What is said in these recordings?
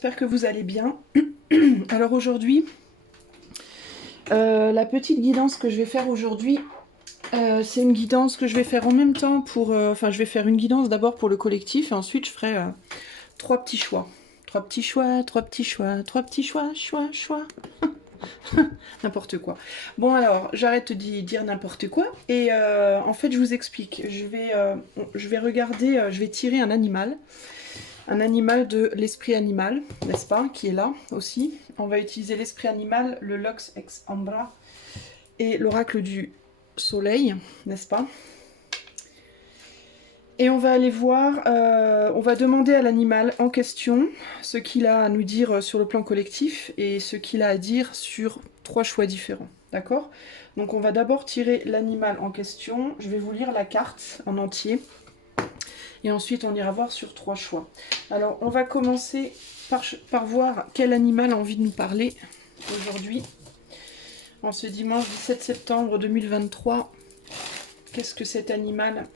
j'espère que vous allez bien. Alors aujourd'hui, la petite guidance que je vais faire aujourd'hui, c'est une guidance que je vais faire en même temps pour... Enfin, je vais faire une guidance d'abord pour le collectif et ensuite je ferai 3 petits choix. 3 petits choix, 3 petits choix, 3 petits choix, choix. N'importe quoi. Bon alors, j'arrête de dire n'importe quoi et en fait je vous explique. Je vais regarder, je vais tirer un animal de l'esprit animal, n'est-ce pas, qui est là aussi. On va utiliser l'esprit animal, le Lux ex Ambra et l'oracle du soleil, n'est-ce pas. Et on va aller voir, on va demander à l'animal en question ce qu'il a à nous dire sur le plan collectif et ce qu'il a à dire sur 3 choix différents, d'accord. Donc on va d'abord tirer l'animal en question, je vais vous lire la carte en entier. Et ensuite, on ira voir sur 3 choix. Alors, on va commencer par voir quel animal a envie de nous parler aujourd'hui. En ce dimanche 17 septembre 2023, qu'est-ce que cet animal,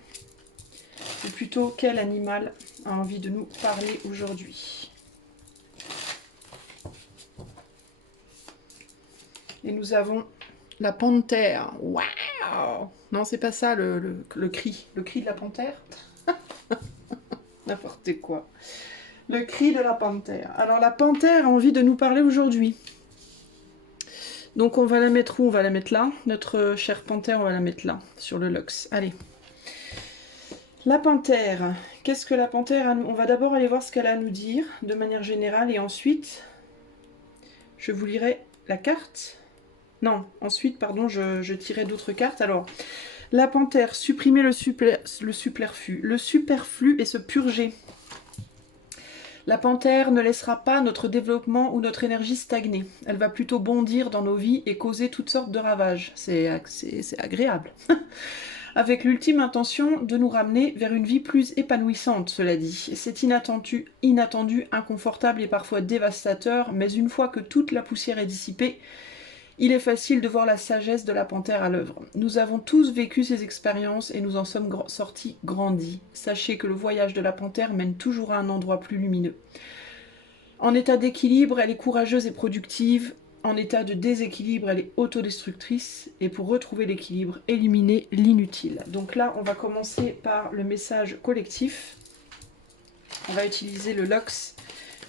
ou plutôt quel animal a envie de nous parler aujourd'hui? Et nous avons la panthère. Waouh! Non, c'est pas ça le cri. Le cri de la panthère? N'importe quoi. Le cri de la panthère. Alors la panthère a envie de nous parler aujourd'hui. Donc on va la mettre où? On va la mettre là. Notre chère panthère, on va la mettre là, sur le Lux. Allez. La panthère. Qu'est-ce que la panthère a nous... On va d'abord aller voir ce qu'elle a à nous dire, de manière générale, et ensuite, je vous lirai la carte. Non, ensuite, pardon, je tirerai d'autres cartes. Alors, la panthère, supprimer le superflu et se purger. La panthère ne laissera pas notre développement ou notre énergie stagner. Elle va plutôt bondir dans nos vies et causer toutes sortes de ravages. C'est agréable. Avec l'ultime intention de nous ramener vers une vie plus épanouissante, cela dit. C'est inattendu, inconfortable et parfois dévastateur, mais une fois que toute la poussière est dissipée, il est facile de voir la sagesse de la panthère à l'œuvre. Nous avons tous vécu ces expériences et nous en sommes sortis grandis. Sachez que le voyage de la panthère mène toujours à un endroit plus lumineux. En état d'équilibre, elle est courageuse et productive. En état de déséquilibre, elle est autodestructrice. Et pour retrouver l'équilibre, éliminer l'inutile. Donc là, on va commencer par le message collectif. On va utiliser le Lux.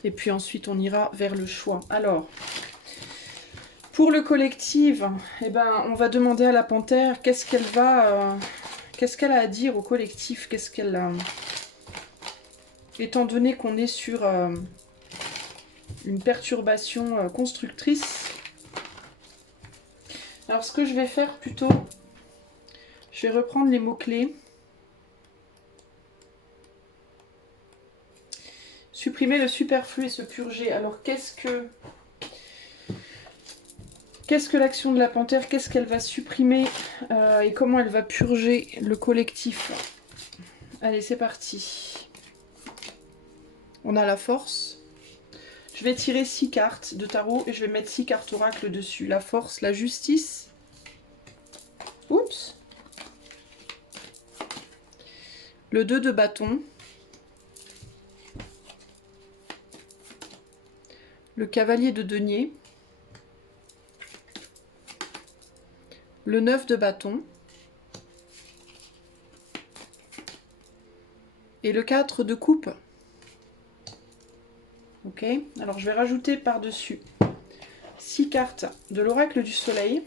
Et puis ensuite, on ira vers le choix. Alors... Pour le collectif, eh ben, on va demander à la panthère qu'est-ce qu'elle a à dire au collectif, qu'est-ce qu'elle a... Étant donné qu'on est sur une perturbation constructrice. Alors ce que je vais faire plutôt, je vais reprendre les mots-clés. Supprimer le superflu et se purger. Alors qu'est-ce que l'action de la panthère, qu'est-ce qu'elle va supprimer et comment elle va purger le collectif? Allez, c'est parti. On a la force. Je vais tirer 6 cartes de tarot et je vais mettre 6 cartes oracle dessus. La force, la justice. Oups. Le 2 de bâton. Le cavalier de denier. Le 9 de bâton. Et le 4 de coupe. Ok, alors je vais rajouter par-dessus 6 cartes de l'oracle du soleil.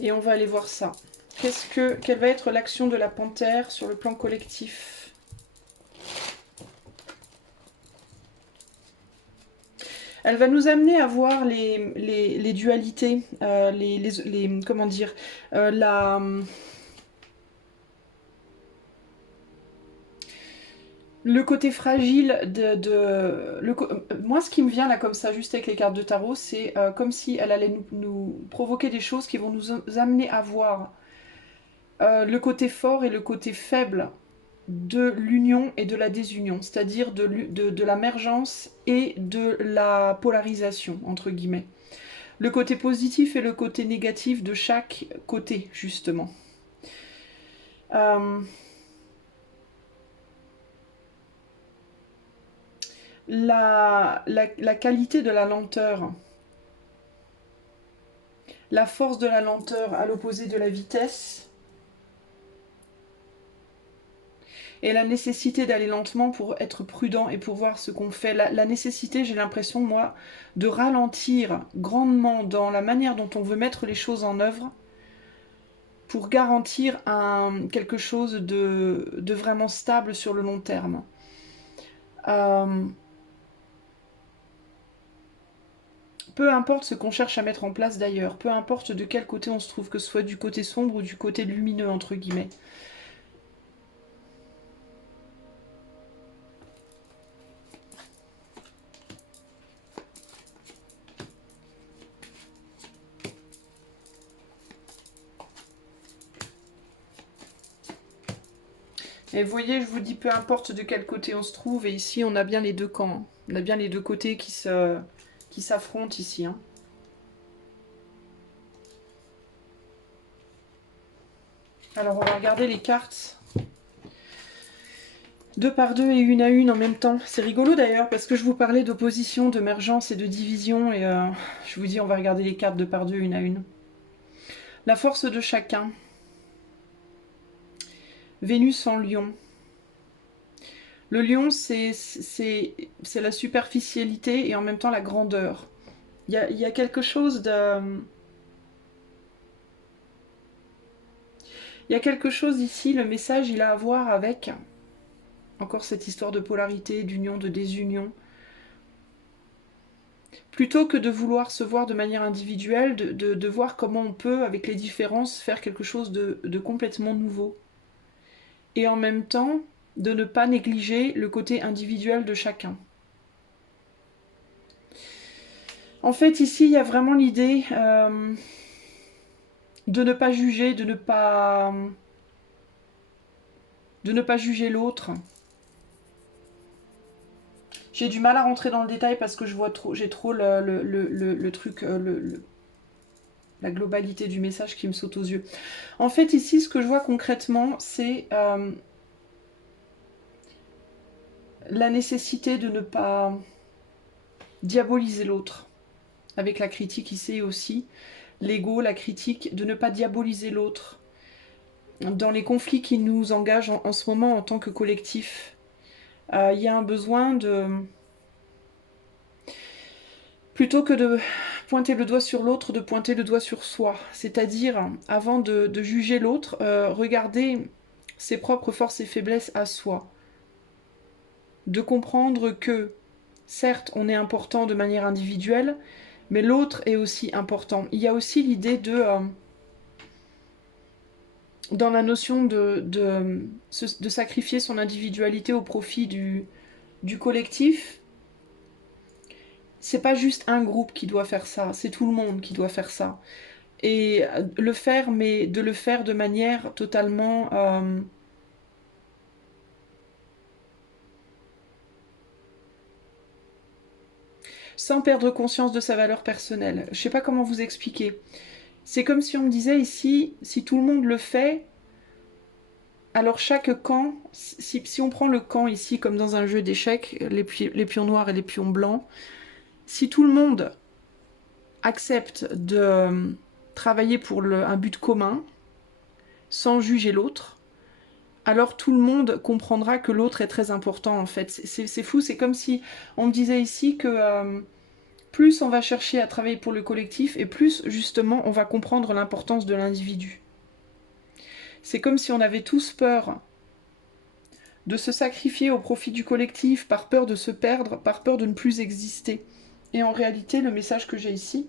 Et on va aller voir ça. Quelle va être l'action de la panthère sur le plan collectif? Elle va nous amener à voir les dualités, comment dire, le côté fragile moi, ce qui me vient là comme ça, juste avec les cartes de tarot, c'est comme si elle allait nous provoquer des choses qui vont nous amener à voir le côté fort et le côté faible de l'union et de la désunion, c'est-à-dire de l'émergence et de la polarisation, entre guillemets. Le côté positif et le côté négatif de chaque côté, justement. la qualité de la lenteur, la force de la lenteur à l'opposé de la vitesse, et la nécessité d'aller lentement pour être prudent et pour voir ce qu'on fait. La nécessité, j'ai l'impression, moi, de ralentir grandement dans la manière dont on veut mettre les choses en œuvre pour garantir quelque chose de vraiment stable sur le long terme. Peu importe ce qu'on cherche à mettre en place d'ailleurs, peu importe de quel côté on se trouve, que ce soit du côté sombre ou du côté lumineux, entre guillemets. Et vous voyez, je vous dis, peu importe de quel côté on se trouve, et ici on a bien les deux camps, on a bien les deux côtés qui s'affrontent ici. Hein. Alors on va regarder les cartes 2 par 2 et 1 à 1 en même temps. C'est rigolo d'ailleurs parce que je vous parlais d'opposition, d'émergence et de division, et je vous dis on va regarder les cartes 2 par 2, 1 à 1. La force de chacun. Vénus en lion. Le lion, c'est la superficialité et en même temps la grandeur. Il y a quelque chose de... Il y a quelque chose ici, le message, il a à voir avec... Encore cette histoire de polarité, d'union, de désunion. Plutôt que de vouloir se voir de manière individuelle, de voir comment on peut, avec les différences, faire quelque chose de complètement nouveau. Et en même temps, de ne pas négliger le côté individuel de chacun. En fait, ici, il y a vraiment l'idée de ne pas juger, de ne pas juger l'autre. J'ai du mal à rentrer dans le détail parce que je vois trop, j'ai trop le truc, la globalité du message qui me saute aux yeux. En fait, ici, ce que je vois concrètement, c'est la nécessité de ne pas diaboliser l'autre. Avec la critique ici aussi, l'ego, la critique, de ne pas diaboliser l'autre. Dans les conflits qui nous engagent en ce moment en tant que collectif, il y a un besoin de... Plutôt que de pointer le doigt sur l'autre, de pointer le doigt sur soi. C'est-à-dire, avant de juger l'autre, regarder ses propres forces et faiblesses à soi. De comprendre que, certes, on est important de manière individuelle, mais l'autre est aussi important. Il y a aussi l'idée de... dans la notion de sacrifier son individualité au profit du collectif, c'est pas juste un groupe qui doit faire ça, c'est tout le monde qui doit faire ça. Et le faire, mais de le faire de manière totalement... sans perdre conscience de sa valeur personnelle. Je sais pas comment vous expliquer. C'est comme si on me disait ici, si tout le monde le fait, alors chaque camp, si on prend le camp ici comme dans un jeu d'échecs, les pions noirs et les pions blancs, si tout le monde accepte de travailler pour un but commun, sans juger l'autre, alors tout le monde comprendra que l'autre est très important en fait. C'est fou, c'est comme si on me disait ici que plus on va chercher à travailler pour le collectif et plus justement on va comprendre l'importance de l'individu. C'est comme si on avait tous peur de se sacrifier au profit du collectif, par peur de se perdre, par peur de ne plus exister. Et en réalité, le message que j'ai ici,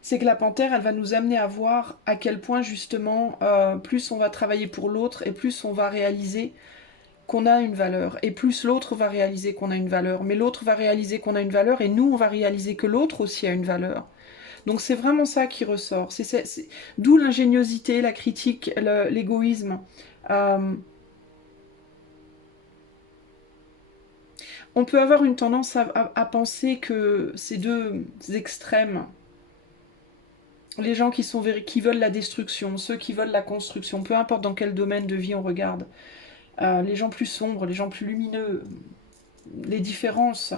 c'est que la panthère, elle va nous amener à voir à quel point justement, plus on va travailler pour l'autre et plus on va réaliser qu'on a une valeur. Et plus l'autre va réaliser qu'on a une valeur. Mais l'autre va réaliser qu'on a une valeur et nous, on va réaliser que l'autre aussi a une valeur. Donc c'est vraiment ça qui ressort. D'où l'ingéniosité, la critique, l'égoïsme. On peut avoir une tendance à penser que ces deux extrêmes, les gens qui veulent la destruction, ceux qui veulent la construction, peu importe dans quel domaine de vie on regarde, les gens plus sombres, les gens plus lumineux, les différences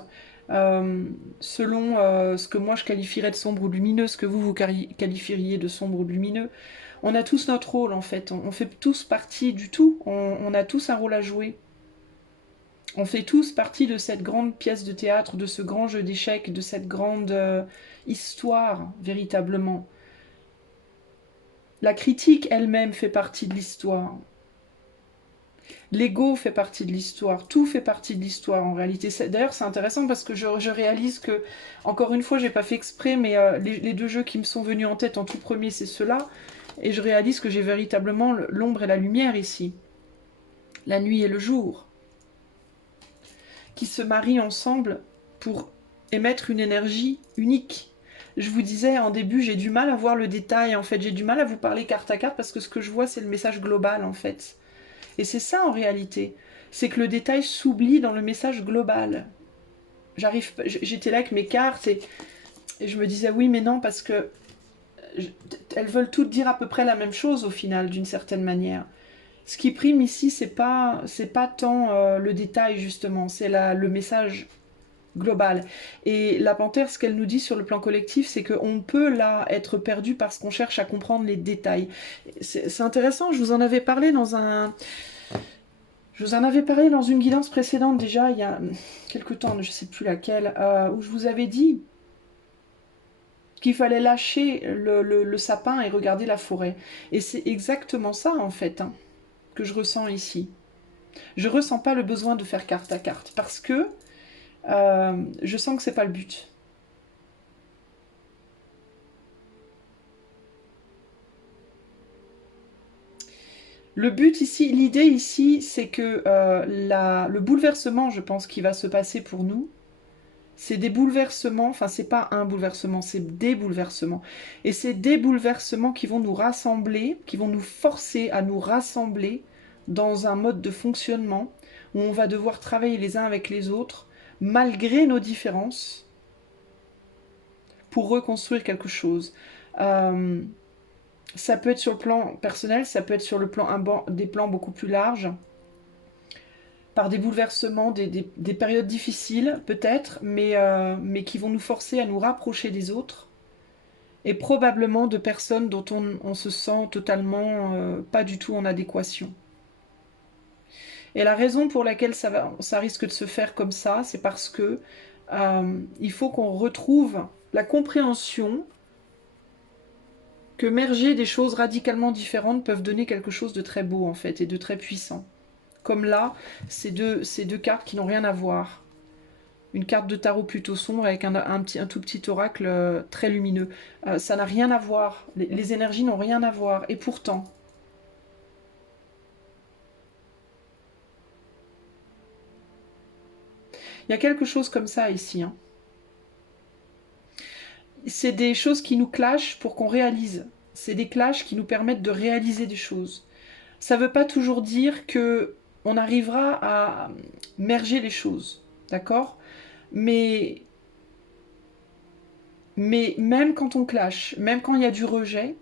selon ce que moi je qualifierais de sombre ou lumineux, ce que vous qualifieriez de sombre ou lumineux. On a tous notre rôle en fait, on fait tous partie du tout, on a tous un rôle à jouer. On fait tous partie de cette grande pièce de théâtre, de ce grand jeu d'échecs, de cette grande histoire, véritablement. La critique elle-même fait partie de l'histoire. L'ego fait partie de l'histoire, tout fait partie de l'histoire en réalité. D'ailleurs, c'est intéressant parce que je réalise que, encore une fois, j'ai pas fait exprès, mais les deux jeux qui me sont venus en tête en tout premier, c'est ceux-là. Et je réalise que j'ai véritablement l'ombre et la lumière ici. La nuit et le jour. Qui se marient ensemble pour émettre une énergie unique. Je vous disais en début, j'ai du mal à voir le détail, en fait. J'ai du mal à vous parler carte à carte parce que ce que je vois, c'est le message global, en fait. Et c'est ça en réalité, c'est que le détail s'oublie dans le message global. J'étais là avec mes cartes et je me disais oui mais non parce que elles veulent toutes dire à peu près la même chose au final d'une certaine manière. Ce qui prime ici c'est pas tant le détail justement, c'est le message global. Et la panthère, ce qu'elle nous dit sur le plan collectif, c'est qu'on peut là être perdu parce qu'on cherche à comprendre les détails. C'est intéressant, je vous en avais parlé dans une guidance précédente déjà, il y a quelque temps, je ne sais plus laquelle, où je vous avais dit qu'il fallait lâcher le sapin et regarder la forêt. Et c'est exactement ça, en fait, hein, que je ressens ici. Je ressens pas le besoin de faire carte à carte, parce que je sens que c'est pas le but. Le but ici, l'idée ici, c'est que le bouleversement, je pense, qui va se passer pour nous, c'est des bouleversements, enfin c'est pas un bouleversement, c'est des bouleversements. Et c'est des bouleversements qui vont nous rassembler, qui vont nous forcer à nous rassembler dans un mode de fonctionnement où on va devoir travailler les uns avec les autres, malgré nos différences, pour reconstruire quelque chose. Euh, Ça peut être sur le plan personnel, ça peut être sur le plan des plans beaucoup plus larges, par des bouleversements, des périodes difficiles peut-être, mais qui vont nous forcer à nous rapprocher des autres, et probablement de personnes dont on se sent totalement pas du tout en adéquation. Et la raison pour laquelle ça risque de se faire comme ça, c'est parce que il faut qu'on retrouve la compréhension que merger des choses radicalement différentes peuvent donner quelque chose de très beau en fait et de très puissant. Comme là, ces deux cartes qui n'ont rien à voir. Une carte de tarot plutôt sombre avec un tout petit oracle très lumineux. Ça n'a rien à voir. Les énergies n'ont rien à voir. Et pourtant, il y a quelque chose comme ça ici. Hein. C'est des choses qui nous clashent pour qu'on réalise. C'est des clashs qui nous permettent de réaliser des choses. Ça ne veut pas toujours dire que on arrivera à merger les choses. D'accord ? Mais même quand on clash, même quand il y a du rejet,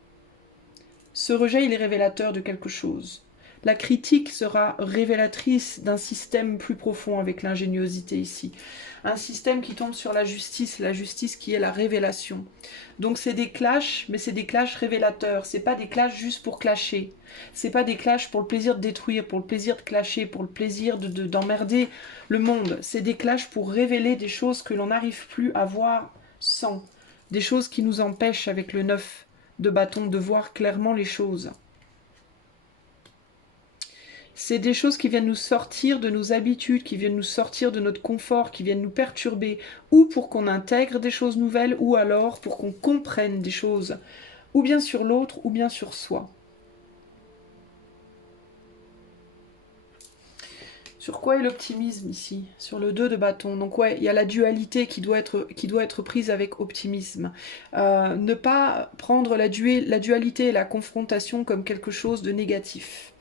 ce rejet il est révélateur de quelque chose. La critique sera révélatrice d'un système plus profond avec l'ingéniosité ici. Un système qui tombe sur la justice qui est la révélation. Donc c'est des clashs, mais c'est des clashs révélateurs. C'est pas des clashs juste pour clasher. C'est pas des clashs pour le plaisir de détruire, pour le plaisir de clasher, pour le plaisir d'emmerder le monde. C'est des clashs pour révéler des choses que l'on n'arrive plus à voir sans. Des choses qui nous empêchent avec le 9 de bâton de voir clairement les choses. C'est des choses qui viennent nous sortir de nos habitudes, qui viennent nous sortir de notre confort, qui viennent nous perturber, ou pour qu'on intègre des choses nouvelles, ou alors pour qu'on comprenne des choses, ou bien sur l'autre, ou bien sur soi. Sur quoi est l'optimisme ici? Sur le 2 de bâton. Donc ouais, il y a la dualité qui doit être prise avec optimisme. Ne pas prendre la dualité et la confrontation comme quelque chose de négatif.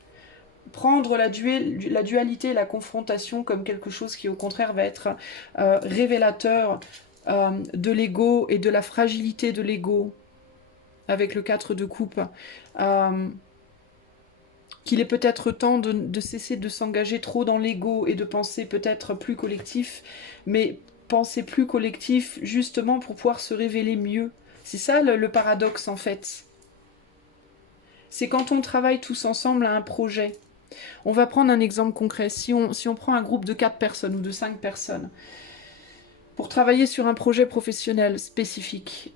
Prendre la dualité et la confrontation comme quelque chose qui au contraire va être révélateur de l'ego et de la fragilité de l'ego avec le 4 de coupe. qu'il est peut-être temps de cesser de s'engager trop dans l'ego et de penser peut-être plus collectif, mais penser plus collectif justement pour pouvoir se révéler mieux. C'est ça le paradoxe en fait. C'est quand on travaille tous ensemble à un projet. On va prendre un exemple concret. Si on prend un groupe de 4 personnes ou de 5 personnes pour travailler sur un projet professionnel spécifique,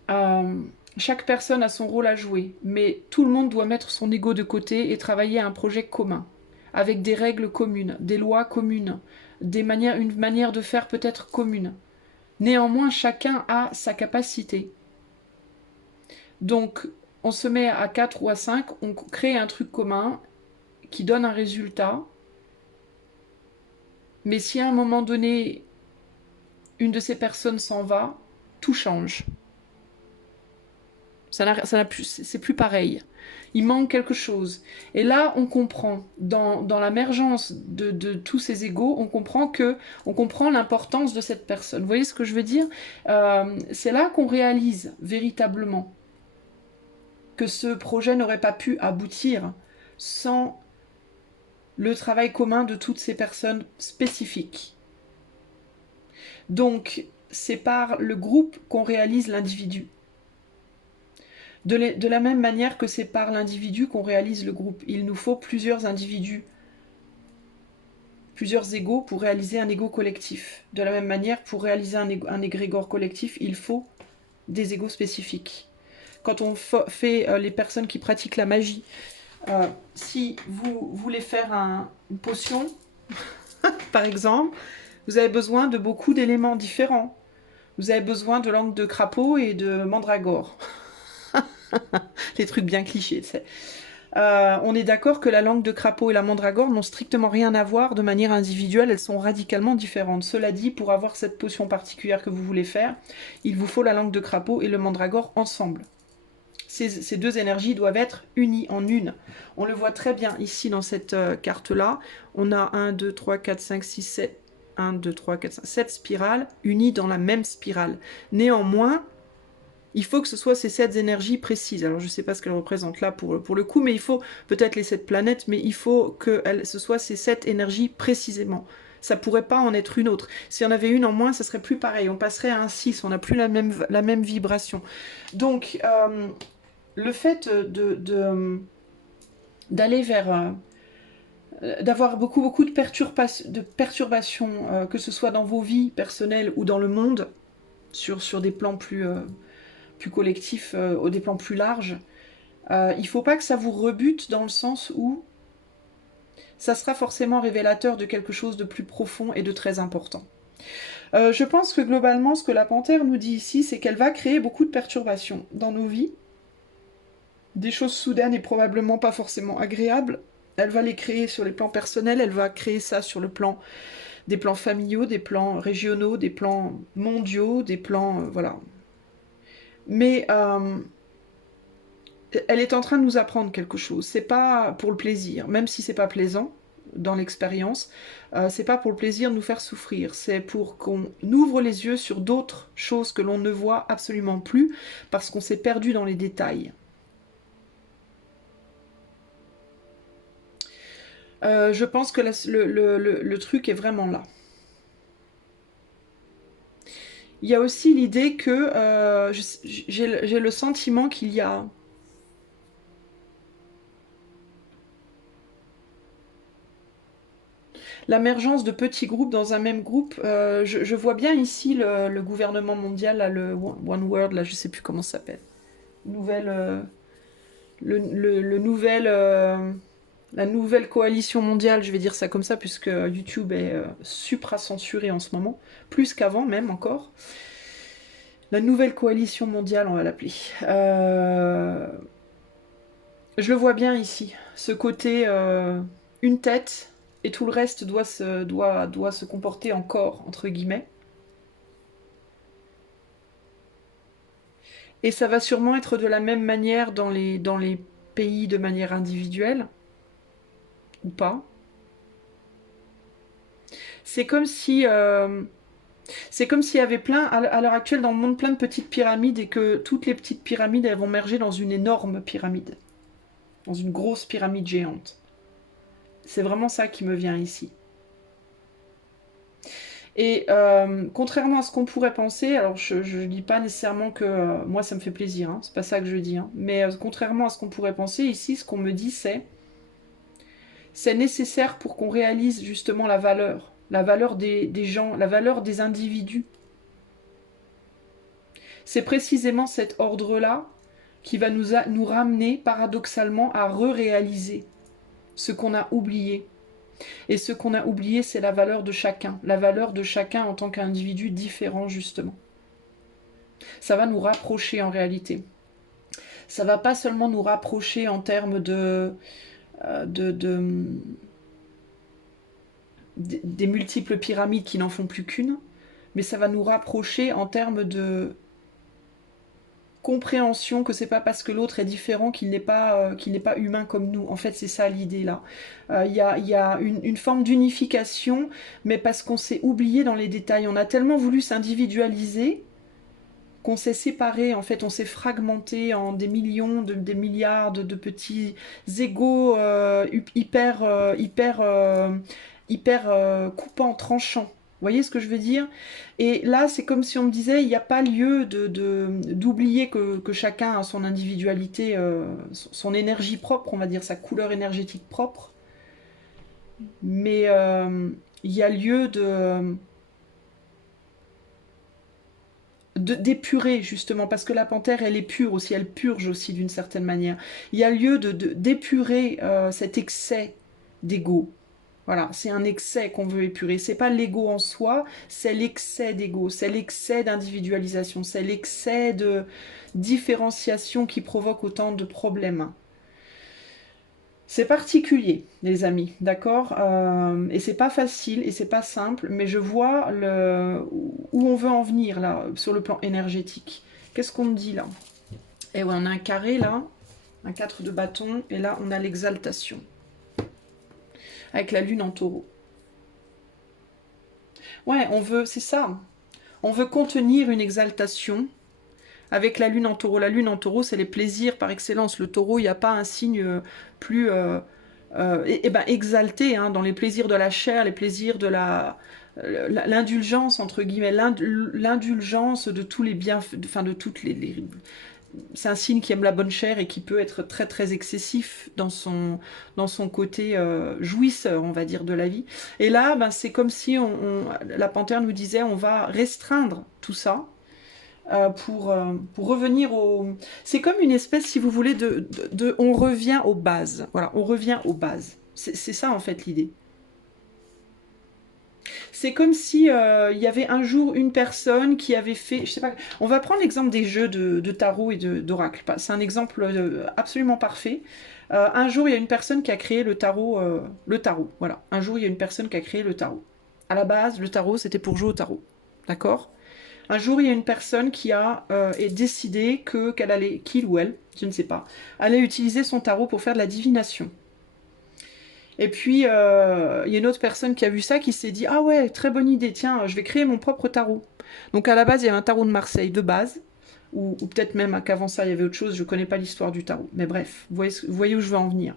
chaque personne a son rôle à jouer, mais tout le monde doit mettre son ego de côté et travailler à un projet commun, avec des règles communes, des lois communes, une manière de faire peut-être commune. Néanmoins, chacun a sa capacité. Donc, on se met à 4 ou à 5, on crée un truc commun qui donne un résultat. Mais si à un moment donné, une de ces personnes s'en va, tout change. C'est plus pareil. Il manque quelque chose. Et là, on comprend, dans l'émergence de tous ces égos, on comprend l'importance de cette personne. Vous voyez ce que je veux dire? C'est là qu'on réalise véritablement que ce projet n'aurait pas pu aboutir sans le travail commun de toutes ces personnes spécifiques. Donc, c'est par le groupe qu'on réalise l'individu. De la même manière que c'est par l'individu qu'on réalise le groupe. Il nous faut plusieurs individus, plusieurs égos pour réaliser un ego collectif. De la même manière, pour réaliser un égrégore collectif, il faut des égos spécifiques. Quand on fait les personnes qui pratiquent la magie, si vous voulez faire une potion, par exemple, vous avez besoin de beaucoup d'éléments différents. Vous avez besoin de langue de crapaud et de mandragore. Les trucs bien clichés, tu sais. On est d'accord que la langue de crapaud et la mandragore n'ont strictement rien à voir de manière individuelle, elles sont radicalement différentes. Cela dit, pour avoir cette potion particulière que vous voulez faire, il vous faut la langue de crapaud et le mandragore ensemble. Ces deux énergies doivent être unies en une. On le voit très bien ici dans cette carte-là. On a 1, 2, 3, 4, 5, 6, 7... 1, 2, 3, 4, 5, 7 spirales unies dans la même spirale. Néanmoins, il faut que ce soit ces 7 énergies précises. Alors, je ne sais pas ce qu'elles représentent là pour le coup, mais il faut peut-être les 7 planètes, mais il faut que ce soit ces 7 énergies précisément. Ça ne pourrait pas en être une autre. Si on avait une en moins, ça serait plus pareil. On passerait à un 6, on n'a plus la même vibration. Donc, le fait d'aller vers... d'avoir beaucoup de perturbations, que ce soit dans vos vies personnelles ou dans le monde, sur des plans plus collectifs, des plans plus larges, il ne faut pas que ça vous rebute dans le sens où ça sera forcément révélateur de quelque chose de plus profond et de très important. Je pense que globalement, ce que la panthère nous dit ici, c'est qu'elle va créer beaucoup de perturbations dans nos vies, des choses soudaines et probablement pas forcément agréables. Elle va les créer sur les plans personnels, elle va créer ça sur le plan des plans familiaux, des plans régionaux, des plans mondiaux, des plans... voilà. Mais elle est en train de nous apprendre quelque chose. C'est pas pour le plaisir, même si c'est pas plaisant dans l'expérience, c'est pas pour le plaisir de nous faire souffrir, c'est pour qu'on ouvre les yeux sur d'autres choses que l'on ne voit absolument plus parce qu'on s'est perdu dans les détails. Je pense que le truc est vraiment là. Il y a aussi l'idée que j'ai le sentiment qu'il y a l'émergence de petits groupes dans un même groupe. Je vois bien ici le gouvernement mondial, là, le One World, là, je sais plus comment ça s'appelle. La nouvelle coalition mondiale, je vais dire ça comme ça, puisque YouTube est supra-censuré en ce moment, plus qu'avant même encore. La nouvelle coalition mondiale, on va l'appeler. Je le vois bien ici, ce côté une tête et tout le reste doit se comporter en corps, entre guillemets. Et ça va sûrement être de la même manière dans les pays de manière individuelle, ou pas. C'est comme si... c'est comme s'il y avait plein, à l'heure actuelle, dans le monde, plein de petites pyramides et que toutes les petites pyramides, elles vont merger dans une énorme pyramide. Dans une grosse pyramide géante. C'est vraiment ça qui me vient ici. Et contrairement à ce qu'on pourrait penser, alors je ne dis pas nécessairement que moi ça me fait plaisir, hein, c'est pas ça que je dis, hein, mais contrairement à ce qu'on pourrait penser, ici ce qu'on me dit c'est nécessaire pour qu'on réalise justement la valeur des gens, la valeur des individus. C'est précisément cet ordre-là qui va nous ramener paradoxalement à re-réaliser ce qu'on a oublié. Et ce qu'on a oublié, c'est la valeur de chacun en tant qu'individu différent, justement. Ça va nous rapprocher en réalité. Ça va pas seulement nous rapprocher en termes des multiples pyramides qui n'en font plus qu'une, mais ça va nous rapprocher en termes de compréhension que c'est pas parce que l'autre est différent qu'il n'est pas humain comme nous. En fait, c'est ça l'idée là. Il y a une forme d'unification, mais parce qu'on s'est oublié dans les détails. On a tellement voulu s'individualiser qu'on s'est séparé, en fait, on s'est fragmenté en des millions, des milliards de petits égos hyper coupants, tranchants. Vous voyez ce que je veux dire? Et là, c'est comme si on me disait, il n'y a pas lieu d'oublier que chacun a son individualité, son énergie propre, on va dire, sa couleur énergétique propre. Mais il y a lieu d'épurer justement, parce que la panthère elle est pure aussi, elle purge aussi d'une certaine manière. Il y a lieu d'épurer cet excès d'ego. Voilà, c'est un excès qu'on veut épurer. C'est pas l'ego en soi, c'est l'excès d'ego, c'est l'excès d'individualisation, c'est l'excès de différenciation qui provoque autant de problèmes. C'est particulier, les amis, d'accord, et c'est pas facile et c'est pas simple, mais je vois où on veut en venir là, sur le plan énergétique. Qu'est-ce qu'on me dit là? Eh ouais, on a un carré là, un 4 de bâton, et là on a l'exaltation, avec la lune en taureau. Ouais, c'est ça. On veut contenir une exaltation avec la lune en taureau. La lune en taureau, c'est les plaisirs par excellence. Le taureau, il n'y a pas un signe plus exalté hein, dans les plaisirs de la chair, les plaisirs de l'indulgence, entre guillemets, l'indulgence de tous les bienfaits, enfin de toutes c'est un signe qui aime la bonne chair et qui peut être très très excessif dans son côté jouisseur, on va dire, de la vie. Et là, ben, c'est comme si la panthère nous disait, on va restreindre tout ça pour revenir au... C'est comme une espèce, si vous voulez, on revient aux bases. Voilà, on revient aux bases. C'est ça, en fait, l'idée. C'est comme si il y avait un jour une personne qui avait fait, je sais pas, on va prendre l'exemple des jeux de tarot et d'oracle. C'est un exemple absolument parfait. Un jour, il y a une personne qui a créé le tarot. Voilà. Un jour, il y a une personne qui a créé le tarot. À la base, le tarot, c'était pour jouer au tarot. D'accord? Un jour, il y a une personne qui a décidé qu'elle allait, qu'il ou elle, je ne sais pas, allait utiliser son tarot pour faire de la divination. Et puis, il y a une autre personne qui a vu ça, qui s'est dit « Ah ouais, très bonne idée, tiens, je vais créer mon propre tarot. » Donc à la base, il y avait un tarot de Marseille de base, ou peut-être même qu'avant ça, il y avait autre chose, je ne connais pas l'histoire du tarot. Mais bref, vous voyez où je veux en venir.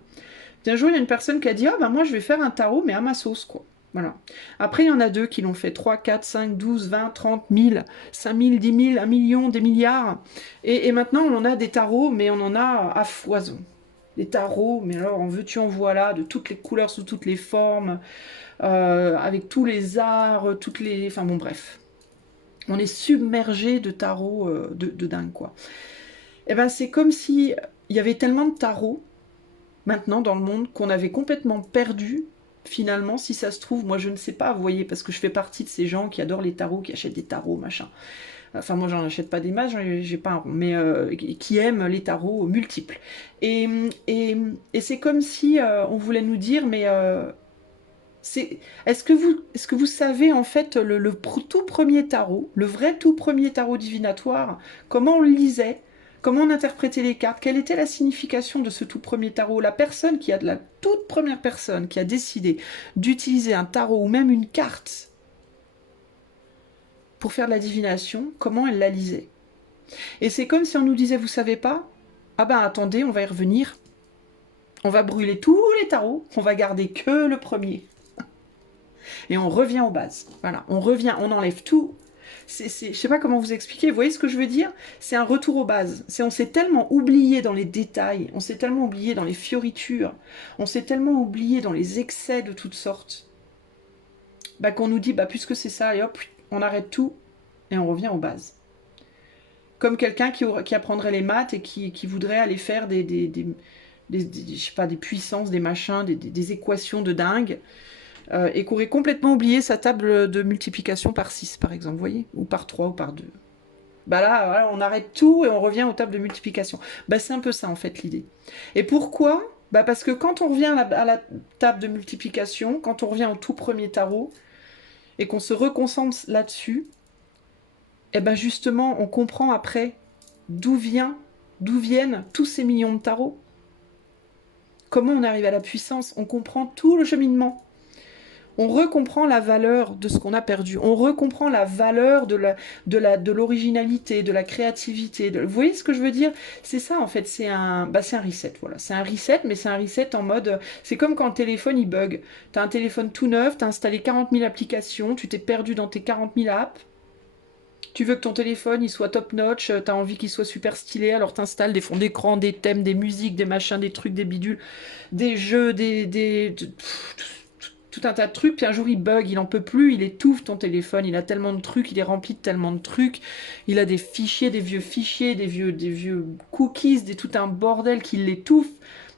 Puis un jour, il y a une personne qui a dit « Ah ben moi, je vais faire un tarot, mais à ma sauce, quoi. » Voilà. Après, il y en a deux qui l'ont fait. 3, 4, 5, 12, 20, 30, 1000, 5000, 10 000, 1 million, des milliards. Et maintenant, on en a des tarots, mais on en a à foison. Des tarots, mais alors en veux-tu en voilà, de toutes les couleurs, sous toutes les formes, avec tous les arts, toutes les... Enfin bon, bref. On est submergé de tarots de dingue, quoi. Et ben c'est comme si il y avait tellement de tarots, maintenant, dans le monde, qu'on avait complètement perdu, finalement, si ça se trouve, moi je ne sais pas, vous voyez, parce que je fais partie de ces gens qui adorent les tarots, qui achètent des tarots, machin. Enfin, moi, j'en achète pas des masses, j'ai pas un rond, mais qui aiment les tarots multiples. Et, et c'est comme si on voulait nous dire, mais est-ce que vous savez en fait tout premier tarot, le vrai tout premier tarot divinatoire, comment on le lisait, comment on interprétait les cartes, quelle était la signification de ce tout premier tarot, la toute première personne qui a décidé d'utiliser un tarot ou même une carte pour faire de la divination, comment elle la lisait. Et c'est comme si on nous disait, vous savez pas? Ah ben attendez, on va y revenir. On va brûler tous les tarots, on va garder que le premier. Et on revient aux bases. Voilà, on revient, on enlève tout. Je sais pas comment vous expliquer, vous voyez ce que je veux dire? C'est un retour aux bases. On s'est tellement oublié dans les détails, on s'est tellement oublié dans les fioritures, on s'est tellement oublié dans les excès de toutes sortes, bah, qu'on nous dit, bah, puisque c'est ça, et hop, on arrête tout, et on revient aux bases. Comme quelqu'un qui apprendrait les maths et qui voudrait aller faire je sais pas, des puissances, des machins, des équations de dingue, et qui aurait complètement oublié sa table de multiplication par 6, par exemple, vous voyez, ou par 3, ou par 2. Bah là, voilà, on arrête tout et on revient aux tables de multiplication. Bah c'est un peu ça, en fait, l'idée. Et pourquoi? Bah parce que quand on revient à la table de multiplication, quand on revient au tout premier tarot, et qu'on se reconcentre là-dessus, et ben justement, on comprend après d'où viennent tous ces millions de tarots. Comment on arrive à la puissance, on comprend tout le cheminement. On recomprend la valeur de ce qu'on a perdu. On recomprend la valeur de l'originalité, de la créativité. Vous voyez ce que je veux dire? C'est ça, en fait. C'est un reset, voilà. C'est un reset, mais c'est un reset en mode... C'est comme quand le téléphone, il bug. T'as un téléphone tout neuf, t'as installé 40 000 applications, tu t'es perdu dans tes 40 000 apps. Tu veux que ton téléphone, il soit top notch, t'as envie qu'il soit super stylé, alors t'installes des fonds d'écran, des thèmes, des musiques, des machins, des trucs, des bidules, des jeux, tout un tas de trucs, puis un jour il bug, il en peut plus, il étouffe ton téléphone, il a tellement de trucs, il est rempli de tellement de trucs, il a des fichiers, des vieux cookies, tout un bordel qui l'étouffe,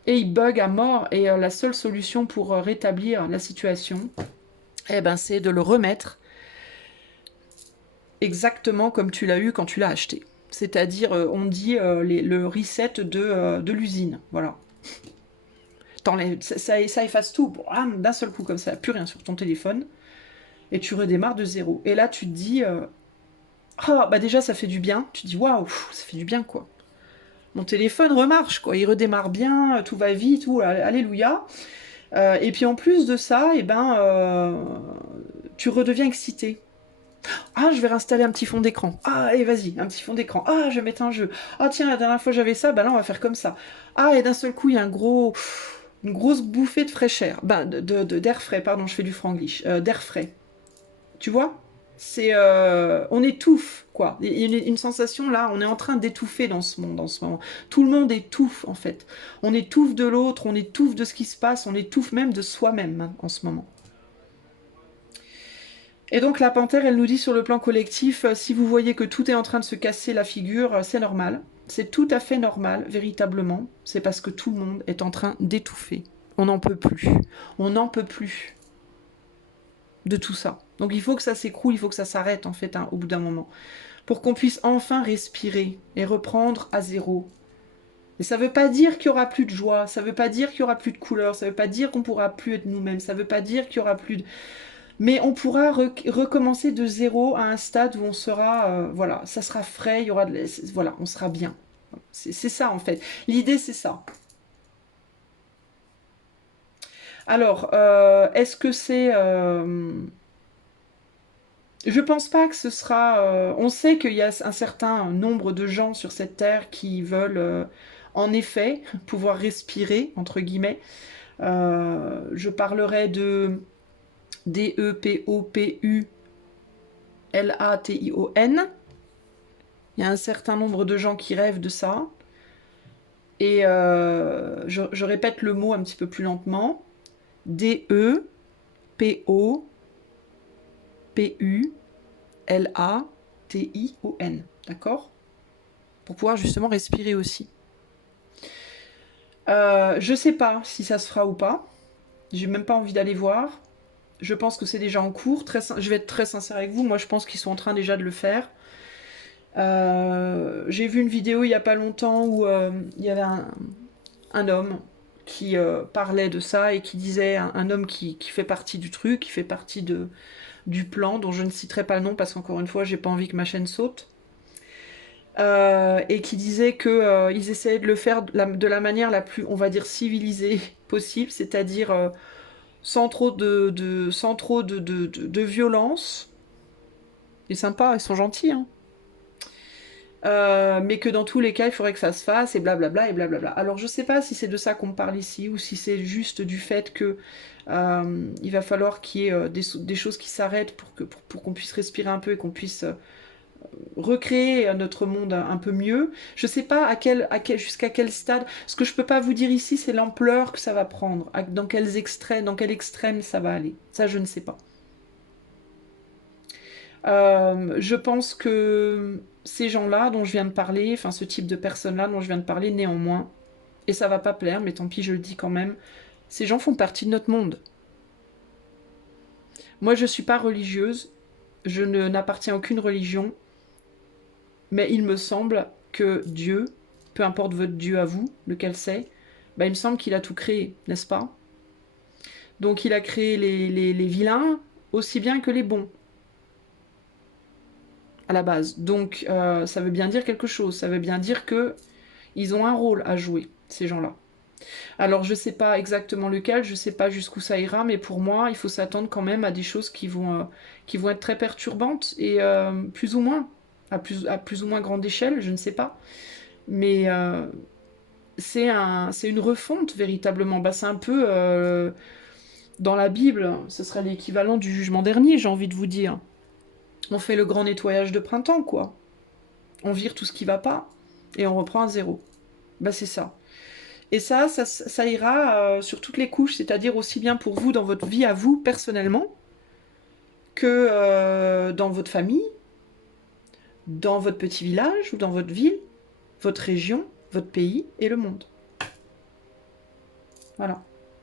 et il bug à mort, et la seule solution pour rétablir la situation, eh ben, c'est de le remettre exactement comme tu l'as eu quand tu l'as acheté. C'est-à-dire, on dit le reset de l'usine, voilà. Ça efface tout, d'un seul coup, comme ça, plus rien sur ton téléphone, et tu redémarres de zéro. Et là, tu te dis, bah déjà, ça fait du bien. Tu te dis, waouh, ça fait du bien, quoi. Mon téléphone remarche, quoi. Il redémarre bien, tout va vite, tout, alléluia. Et puis en plus de ça, tu redeviens excité. Ah, je vais réinstaller un petit fond d'écran. Ah, allez, vas-y, un petit fond d'écran. Ah, je vais mettre un jeu. Ah, tiens, la dernière fois j'avais ça, bah là on va faire comme ça. Ah, et d'un seul coup, il y a une grosse bouffée de fraîcheur. D'air frais, pardon, je fais du franglish. D'air frais. Tu vois? On étouffe, quoi. Il y a une sensation là, on est en train d'étouffer dans ce monde en ce moment. Tout le monde étouffe, en fait. On étouffe de l'autre, on étouffe de ce qui se passe, on étouffe même de soi-même hein, en ce moment. Et donc la panthère, elle nous dit sur le plan collectif, si vous voyez que tout est en train de se casser la figure, c'est normal. C'est tout à fait normal, véritablement. C'est parce que tout le monde est en train d'étouffer. On n'en peut plus. On n'en peut plus de tout ça. Donc il faut que ça s'écroule, il faut que ça s'arrête en fait, hein, au bout d'un moment. Pour qu'on puisse enfin respirer et reprendre à zéro. Et ça veut pas dire qu'il y aura plus de joie, ça veut pas dire qu'il y aura plus de couleurs, ça veut pas dire qu'on pourra plus être nous-mêmes, ça veut pas dire qu'il y aura plus de... Mais on pourra recommencer de zéro à un stade où on sera, voilà, ça sera frais, il y aura voilà, on sera bien. C'est ça en fait. L'idée c'est ça. Alors, est-ce que c'est... Je pense pas que ce sera... on sait qu'il y a un certain nombre de gens sur cette terre qui veulent, en effet, pouvoir respirer, entre guillemets. Je parlerai de DEPOPULATION. Il y a un certain nombre de gens qui rêvent de ça. Et je répète le mot un petit peu plus lentement. DEPOPULATION. D'accord? Pour pouvoir justement respirer aussi. Je sais pas si ça se fera ou pas. J'ai même pas envie d'aller voir. Je pense que c'est déjà en cours. Je vais être très sincère avec vous. Moi, je pense qu'ils sont en train déjà de le faire. J'ai vu une vidéo il n'y a pas longtemps où il y avait un homme qui parlait de ça et qui disait, un homme qui fait partie du truc, qui fait partie du plan, dont je ne citerai pas le nom parce qu'encore une fois, j'ai pas envie que ma chaîne saute. Et qui disait que ils essayaient de le faire de la manière la plus, on va dire, civilisée possible, c'est-à-dire sans trop de violence. C'est sympa, ils sont gentils, hein. mais que dans tous les cas, il faudrait que ça se fasse, et blablabla, et blablabla. Alors, je sais pas si c'est de ça qu'on parle ici, ou si c'est juste du fait que il va falloir qu'il y ait des choses qui s'arrêtent pour qu'on puisse respirer un peu et qu'on puisse recréer notre monde un peu mieux. Je sais pas jusqu'à quel stade. Ce que je peux pas vous dire ici, c'est l'ampleur que ça va prendre, dans dans quel extrême ça va aller. Ça, je ne sais pas. Je pense que ces gens-là dont je viens de parler, enfin ce type de personnes-là dont je viens de parler, néanmoins, et ça va pas plaire, mais tant pis, je le dis quand même, ces gens font partie de notre monde. Moi, je suis pas religieuse, je n'appartiens à aucune religion, mais il me semble que Dieu, peu importe votre Dieu à vous, lequel c'est, bah, il me semble qu'il a tout créé, n'est-ce pas? Donc il a créé les vilains aussi bien que les bons, à la base. Donc ça veut bien dire quelque chose, ça veut bien dire que ils ont un rôle à jouer, ces gens-là. Alors je sais pas exactement lequel, je sais pas jusqu'où ça ira, mais pour moi, il faut s'attendre quand même à des choses qui vont être très perturbantes, et plus ou moins, à plus ou moins grande échelle, je ne sais pas. Mais c'est une refonte véritablement. Bah, c'est un peu dans la Bible, ce serait l'équivalent du jugement dernier, j'ai envie de vous dire. On fait le grand nettoyage de printemps, quoi. On vire tout ce qui va pas et on reprend à zéro. Bah c'est ça. Et ça ira sur toutes les couches, c'est-à-dire aussi bien pour vous dans votre vie à vous personnellement que dans votre famille, dans votre petit village ou dans votre ville, votre région, votre pays et le monde. Voilà.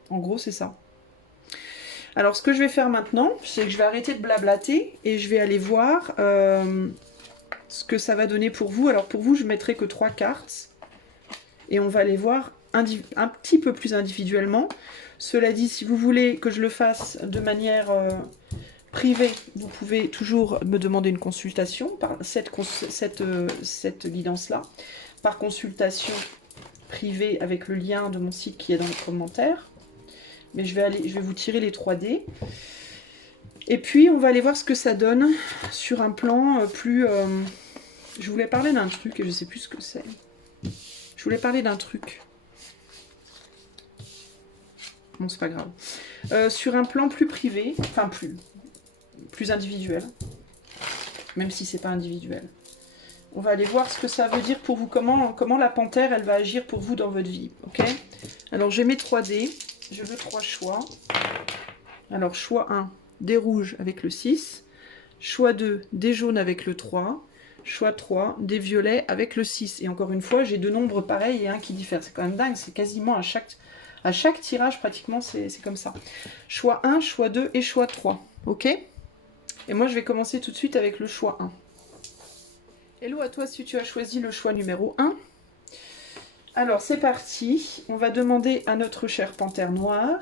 En gros, c'est ça. Alors, ce que je vais faire maintenant, c'est que je vais arrêter de blablater et je vais aller voir ce que ça va donner pour vous. Alors, pour vous, je mettrai que 3 cartes et on va les voir un petit peu plus individuellement. Cela dit, si vous voulez que je le fasse de manière privée, vous pouvez toujours me demander une consultation par cette guidance-là, par consultation privée avec le lien de mon site qui est dans les commentaires. Mais je vais vous tirer les 3D. Et puis, on va aller voir ce que ça donne sur un plan plus... Je voulais parler d'un truc et je sais plus ce que c'est. Je voulais parler d'un truc. Bon, c'est pas grave. Sur un plan plus privé, enfin plus individuel, même si c'est pas individuel. On va aller voir ce que ça veut dire pour vous, comment la panthère, elle va agir pour vous dans votre vie, ok? Alors, j'ai mes 3D, je veux 3 choix. Alors, choix 1, des rouges avec le 6. Choix 2, des jaunes avec le 3. Choix 3, des violets avec le 6. Et encore une fois, j'ai 2 nombres pareils et un qui diffère. C'est quand même dingue, c'est quasiment à chaque tirage, pratiquement, c'est comme ça. Choix 1, choix 2 et choix 3. Ok? Et moi, je vais commencer tout de suite avec le choix 1. Hello à toi si tu as choisi le choix numéro 1. Alors, c'est parti. On va demander à notre chère panthère noire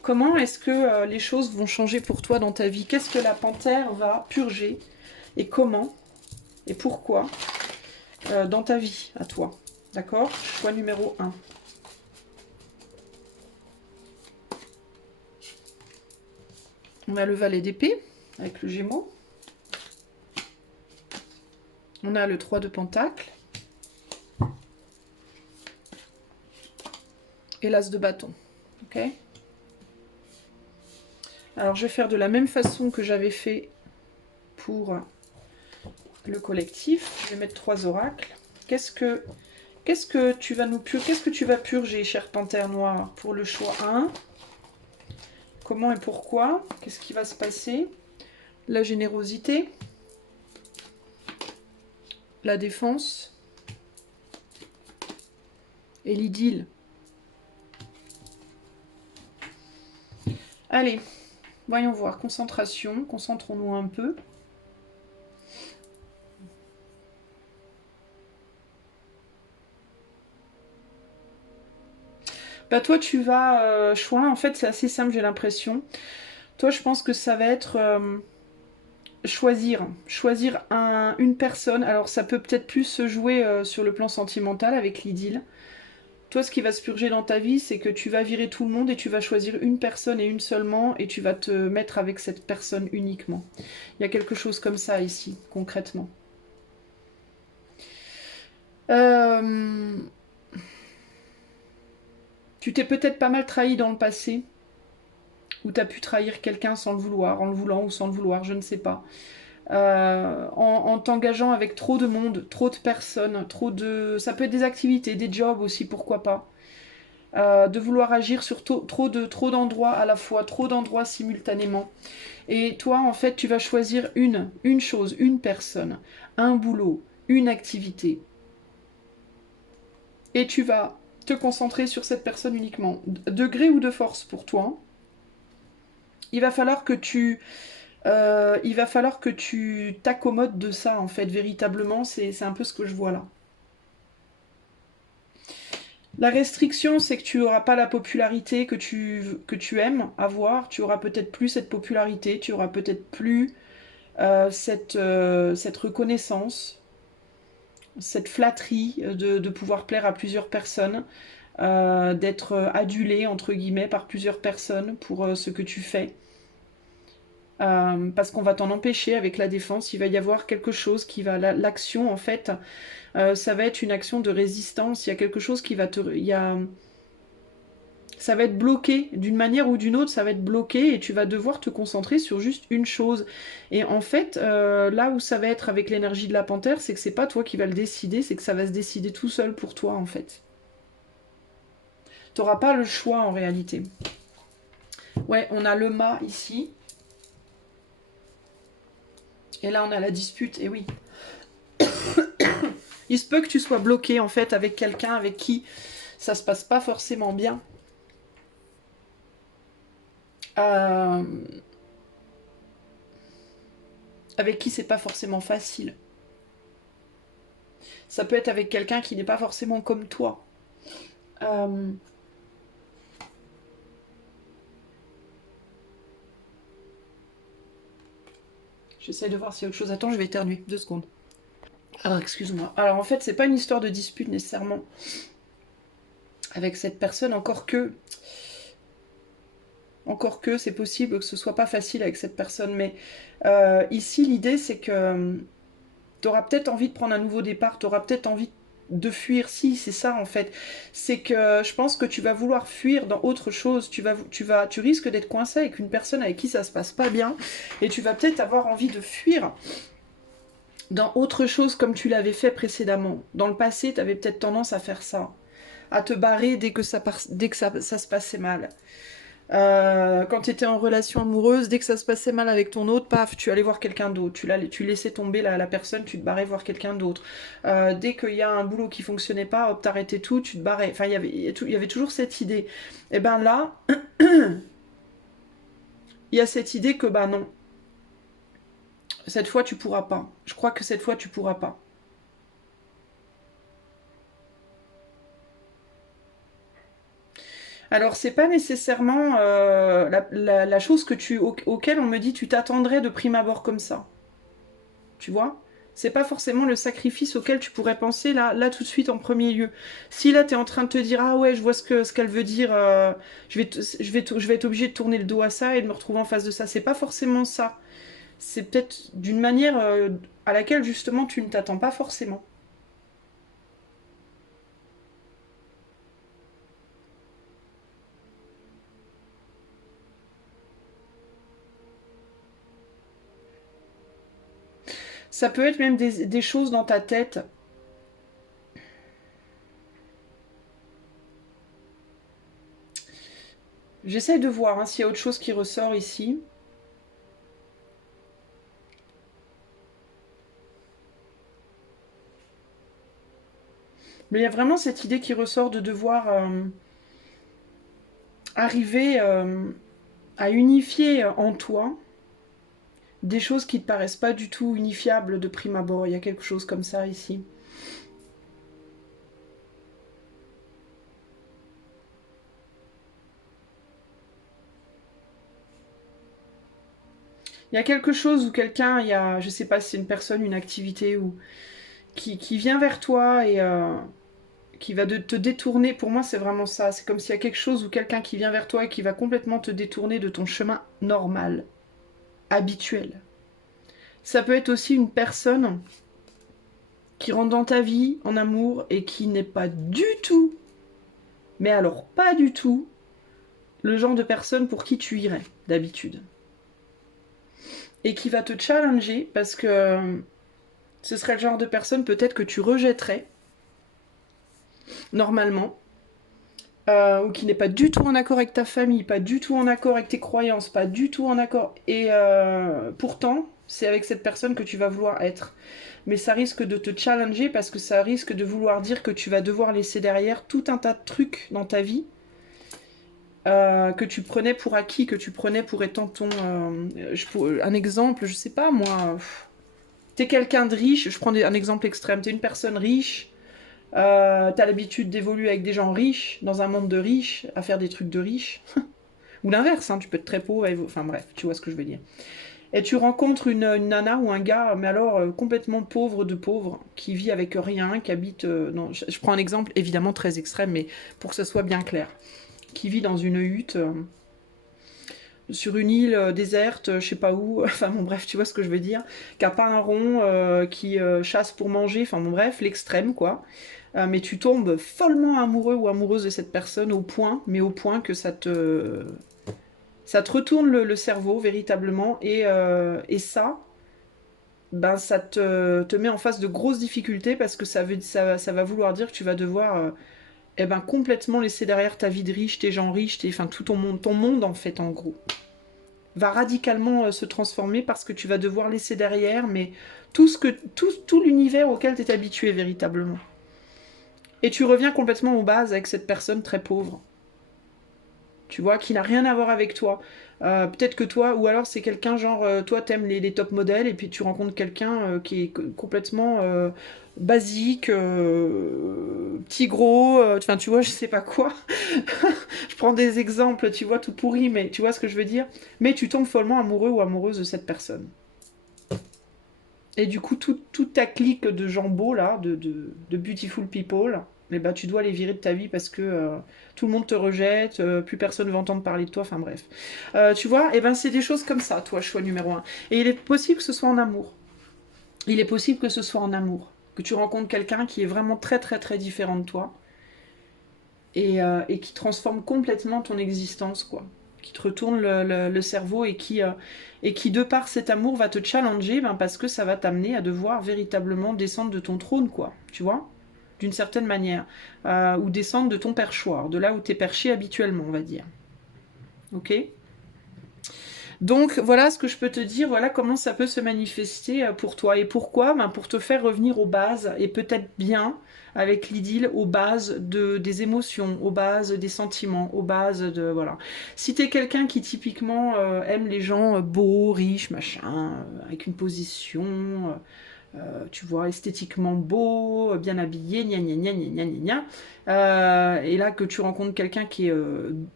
comment est-ce que les choses vont changer pour toi dans ta vie. Qu'est-ce que la panthère va purger et comment et pourquoi dans ta vie à toi. D'accord? Choix numéro 1. On a le valet d'épée avec le gémeau. On a le 3 de pentacle. Et l'as de bâton. Ok? Alors, je vais faire de la même façon que j'avais fait pour le collectif. Je vais mettre 3 oracles. Qu'est-ce que tu vas purger, chère panthère noire, pour le choix 1? Comment et pourquoi? Qu'est-ce qui va se passer? La générosité, la défense et l'idylle. Allez, voyons voir. Concentration, concentrons-nous un peu. Bah toi, tu vas... choix, en fait, c'est assez simple, j'ai l'impression. Toi, je pense que ça va être... choisir une personne. Alors ça peut peut-être plus se jouer sur le plan sentimental avec l'idylle. Toi, ce qui va se purger dans ta vie, c'est que tu vas virer tout le monde et tu vas choisir une personne et une seulement et tu vas te mettre avec cette personne uniquement. Il y a quelque chose comme ça ici, concrètement. Euh, Tu t'es peut-être pas mal trahi dans le passé, ou tu as pu trahir quelqu'un sans le vouloir, en le voulant ou sans le vouloir, je ne sais pas. En t'engageant avec trop de monde, trop de personnes, trop de... Ça peut être des activités, des jobs aussi, pourquoi pas. De vouloir agir sur trop d'endroits à la fois, trop d'endroits simultanément. Et toi, en fait, tu vas choisir une chose, une personne, un boulot, une activité. Et tu vas te concentrer sur cette personne uniquement. De gré ou de force pour toi, il va falloir que tu t'accommodes de ça, en fait, véritablement. C'est un peu ce que je vois là. La restriction, c'est que tu n'auras pas la popularité que tu aimes avoir. Tu auras peut-être plus cette popularité, tu auras peut-être plus cette reconnaissance, cette flatterie de pouvoir plaire à plusieurs personnes, d'être adulé, entre guillemets, par plusieurs personnes pour ce que tu fais. Parce qu'on va t'en empêcher avec la défense, il va y avoir quelque chose qui va... L'action, en fait, ça va être une action de résistance, il y a quelque chose qui va te... Ça va être bloqué d'une manière ou d'une autre, ça va être bloqué et tu vas devoir te concentrer sur juste une chose. Et en fait, là où ça va être avec l'énergie de la panthère, c'est que c'est pas toi qui va le décider, c'est que ça va se décider tout seul pour toi en fait. T'auras pas le choix en réalité. Ouais, on a le mât ici. Et là, on a la dispute. Et oui, il se peut que tu sois bloqué en fait avec quelqu'un avec qui ça se passe pas forcément bien. Euh, Avec qui c'est pas forcément facile. Ça peut être avec quelqu'un qui n'est pas forcément comme toi. Euh, J'essaie de voir s'il y a autre chose. Attends, je vais éternuer. 2 secondes. Alors, excuse-moi. Alors, en fait, c'est pas une histoire de dispute nécessairement avec cette personne, encore que c'est possible que ce soit pas facile avec cette personne. Mais ici, l'idée, c'est que tu auras peut-être envie de prendre un nouveau départ, tu auras peut-être envie de fuir. Si, c'est ça en fait. C'est que je pense que tu vas vouloir fuir dans autre chose. Tu risques d'être coincé avec une personne avec qui ça se passe pas bien, et tu vas peut-être avoir envie de fuir dans autre chose comme tu l'avais fait précédemment. Dans le passé, tu avais peut-être tendance à faire ça, à te barrer dès que ça se passait mal. Quand tu étais en relation amoureuse, dès que ça se passait mal avec ton autre, paf, tu allais voir quelqu'un d'autre. Tu laissais tomber la personne, tu te barrais voir quelqu'un d'autre. Dès qu'il y a un boulot qui fonctionnait pas, hop, t'arrêtais tout, tu te barrais. Enfin, il y avait toujours cette idée. Et ben là, il y a cette idée que, bah non, cette fois tu pourras pas. Je crois que cette fois tu pourras pas. Alors, c'est pas nécessairement la chose auquel on me dit tu t'attendrais de prime abord comme ça. Tu vois? C'est pas forcément le sacrifice auquel tu pourrais penser là tout de suite en premier lieu. Si là t'es en train de te dire ah ouais je vois ce qu'elle veut dire, je vais être obligé de tourner le dos à ça et de me retrouver en face de ça. C'est pas forcément ça. C'est peut-être d'une manière à laquelle justement tu ne t'attends pas forcément. Ça peut être même des choses dans ta tête. J'essaye de voir hein, s'il y a autre chose qui ressort ici. Mais il y a vraiment cette idée qui ressort de devoir arriver à unifier en toi des choses qui ne te paraissent pas du tout unifiables de prime abord. Il y a quelque chose comme ça ici. Il y a quelque chose où quelqu'un, je sais pas si c'est une personne, une activité, ou qui vient vers toi et qui va te détourner. Pour moi, c'est vraiment ça. C'est comme s'il y a quelque chose ou quelqu'un qui vient vers toi et qui va complètement te détourner de ton chemin normal, habituel. Ça peut être aussi une personne qui rentre dans ta vie en amour et qui n'est pas du tout, mais alors pas du tout, le genre de personne pour qui tu irais d'habitude. Et qui va te challenger parce que ce serait le genre de personne peut-être que tu rejetterais normalement, ou qui n'est pas du tout en accord avec ta famille, pas du tout en accord avec tes croyances, pas du tout en accord. Et pourtant, c'est avec cette personne que tu vas vouloir être. Mais ça risque de te challenger parce que ça risque de vouloir dire que tu vas devoir laisser derrière tout un tas de trucs dans ta vie que tu prenais pour acquis, que tu prenais pour étant ton... un exemple, je sais pas moi... T'es quelqu'un de riche, je prends un exemple extrême, t'es une personne riche, t'as l'habitude d'évoluer avec des gens riches, dans un monde de riches, à faire des trucs de riches. Ou l'inverse, hein, tu peux être très pauvre, enfin bref, tu vois ce que je veux dire. Et tu rencontres une nana ou un gars, mais alors complètement pauvre de pauvre, qui vit avec rien, qui habite... non, je prends un exemple évidemment très extrême, mais pour que ce soit bien clair. Qui vit dans une hutte... sur une île déserte, je sais pas où, enfin bon bref, tu vois ce que je veux dire, qui a pas un rond, qui chasse pour manger, enfin bon bref, l'extrême quoi. Mais tu tombes follement amoureux ou amoureuse de cette personne au point, mais au point que ça te retourne le cerveau véritablement, et ça, ben ça te met en face de grosses difficultés parce que ça va vouloir dire que tu vas devoir eh ben, complètement laisser derrière ta vie de riche, tes gens riches, enfin tout ton monde en fait en gros va radicalement se transformer parce que tu vas devoir laisser derrière, mais tout l'univers auquel tu es habitué véritablement. Et tu reviens complètement aux bases avec cette personne très pauvre. Tu vois, qui n'a rien à voir avec toi. Peut-être que toi, ou alors c'est quelqu'un genre, toi t'aimes les top modèles et puis tu rencontres quelqu'un qui est complètement basique, petit gros, enfin tu vois, je sais pas quoi. Je prends des exemples, tu vois, tout pourri, mais tu vois ce que je veux dire. Mais tu tombes follement amoureux ou amoureuse de cette personne. Et du coup, toute ta clique de gens beaux, là, de beautiful people, eh ben, tu dois les virer de ta vie parce que tout le monde te rejette, plus personne ne va entendre parler de toi, enfin bref. Tu vois, eh ben, c'est des choses comme ça, toi, choix numéro un. Et il est possible que ce soit en amour. Il est possible que ce soit en amour. Que tu rencontres quelqu'un qui est vraiment très très très différent de toi. Et qui transforme complètement ton existence, quoi. Qui te retourne le cerveau et qui, de par cet amour, va te challenger ben, parce que ça va t'amener à devoir véritablement descendre de ton trône, quoi. Tu vois, d'une certaine manière. Ou descendre de ton perchoir, de là où tu es perché habituellement, on va dire. Ok ? Donc voilà ce que je peux te dire, voilà comment ça peut se manifester pour toi. Et pourquoi ben, pour te faire revenir aux bases, et peut-être bien avec l'idylle, aux bases des émotions, aux bases des sentiments, aux bases de... Voilà. Si t'es quelqu'un qui typiquement aime les gens beaux, riches, machin, avec une position... tu vois, esthétiquement beau, bien habillé, gna gna gna gna gna gna. Et là que tu rencontres quelqu'un qui est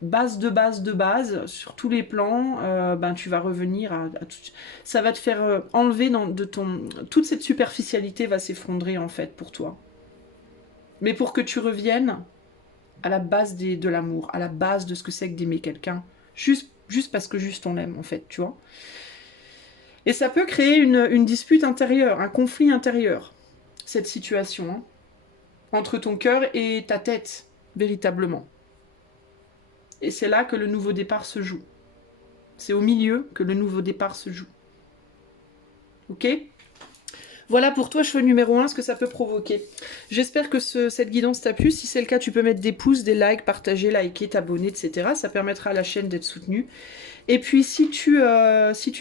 base de base de base, sur tous les plans, ben tu vas revenir à tout... Ça va te faire enlever de ton... Toute cette superficialité va s'effondrer en fait pour toi. Mais pour que tu reviennes à la base de l'amour, à la base de ce que c'est que d'aimer quelqu'un, juste parce que juste on l'aime en fait, tu vois. Et ça peut créer une dispute intérieure, un conflit intérieur, cette situation, hein, entre ton cœur et ta tête, véritablement. Et c'est là que le nouveau départ se joue. C'est au milieu que le nouveau départ se joue. Ok ? Voilà pour toi, cheveu numéro 1, ce que ça peut provoquer. J'espère que cette guidance t'a plu. Si c'est le cas, tu peux mettre des pouces, des likes, partager, liker, t'abonner, etc. Ça permettra à la chaîne d'être soutenue. Et puis si tu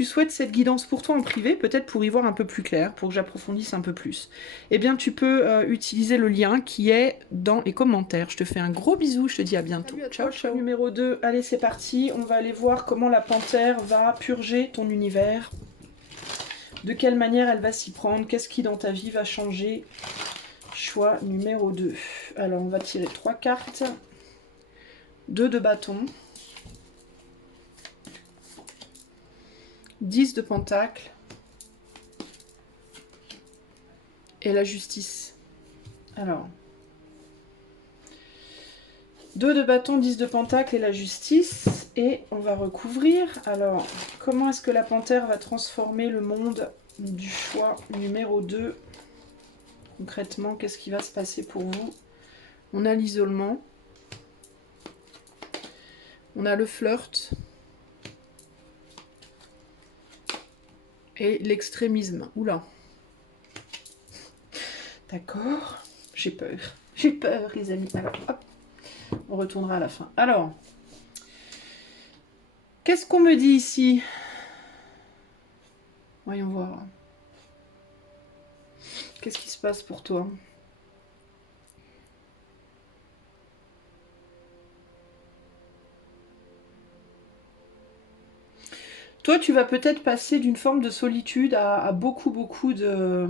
souhaites cette guidance pour toi en privé, peut-être pour y voir un peu plus clair, pour que j'approfondisse un peu plus, eh bien tu peux utiliser le lien qui est dans les commentaires. Je te fais un gros bisou, je te dis à bientôt. Salut à ciao, toi, ciao. Numéro 2, allez c'est parti, on va aller voir comment la panthère va purger ton univers. De quelle manière elle va s'y prendre, qu'est-ce qui dans ta vie va changer. Choix numéro 2. Alors on va tirer 3 cartes. 2 de bâton. 10 de pentacle et la justice. Alors, 2 de bâton, 10 de pentacle et la justice. Et on va recouvrir. Alors, comment est-ce que la panthère va transformer le monde du choix numéro 2 ? Concrètement, qu'est-ce qui va se passer pour vous? On a l'isolement. On a le flirt. Et l'extrémisme. Oula. D'accord. J'ai peur. J'ai peur, les amis. Alors, hop. On retournera à la fin. Alors. Qu'est-ce qu'on me dit ici? Voyons voir. Qu'est-ce qui se passe pour toi? Toi, tu vas peut-être passer d'une forme de solitude à beaucoup, beaucoup de...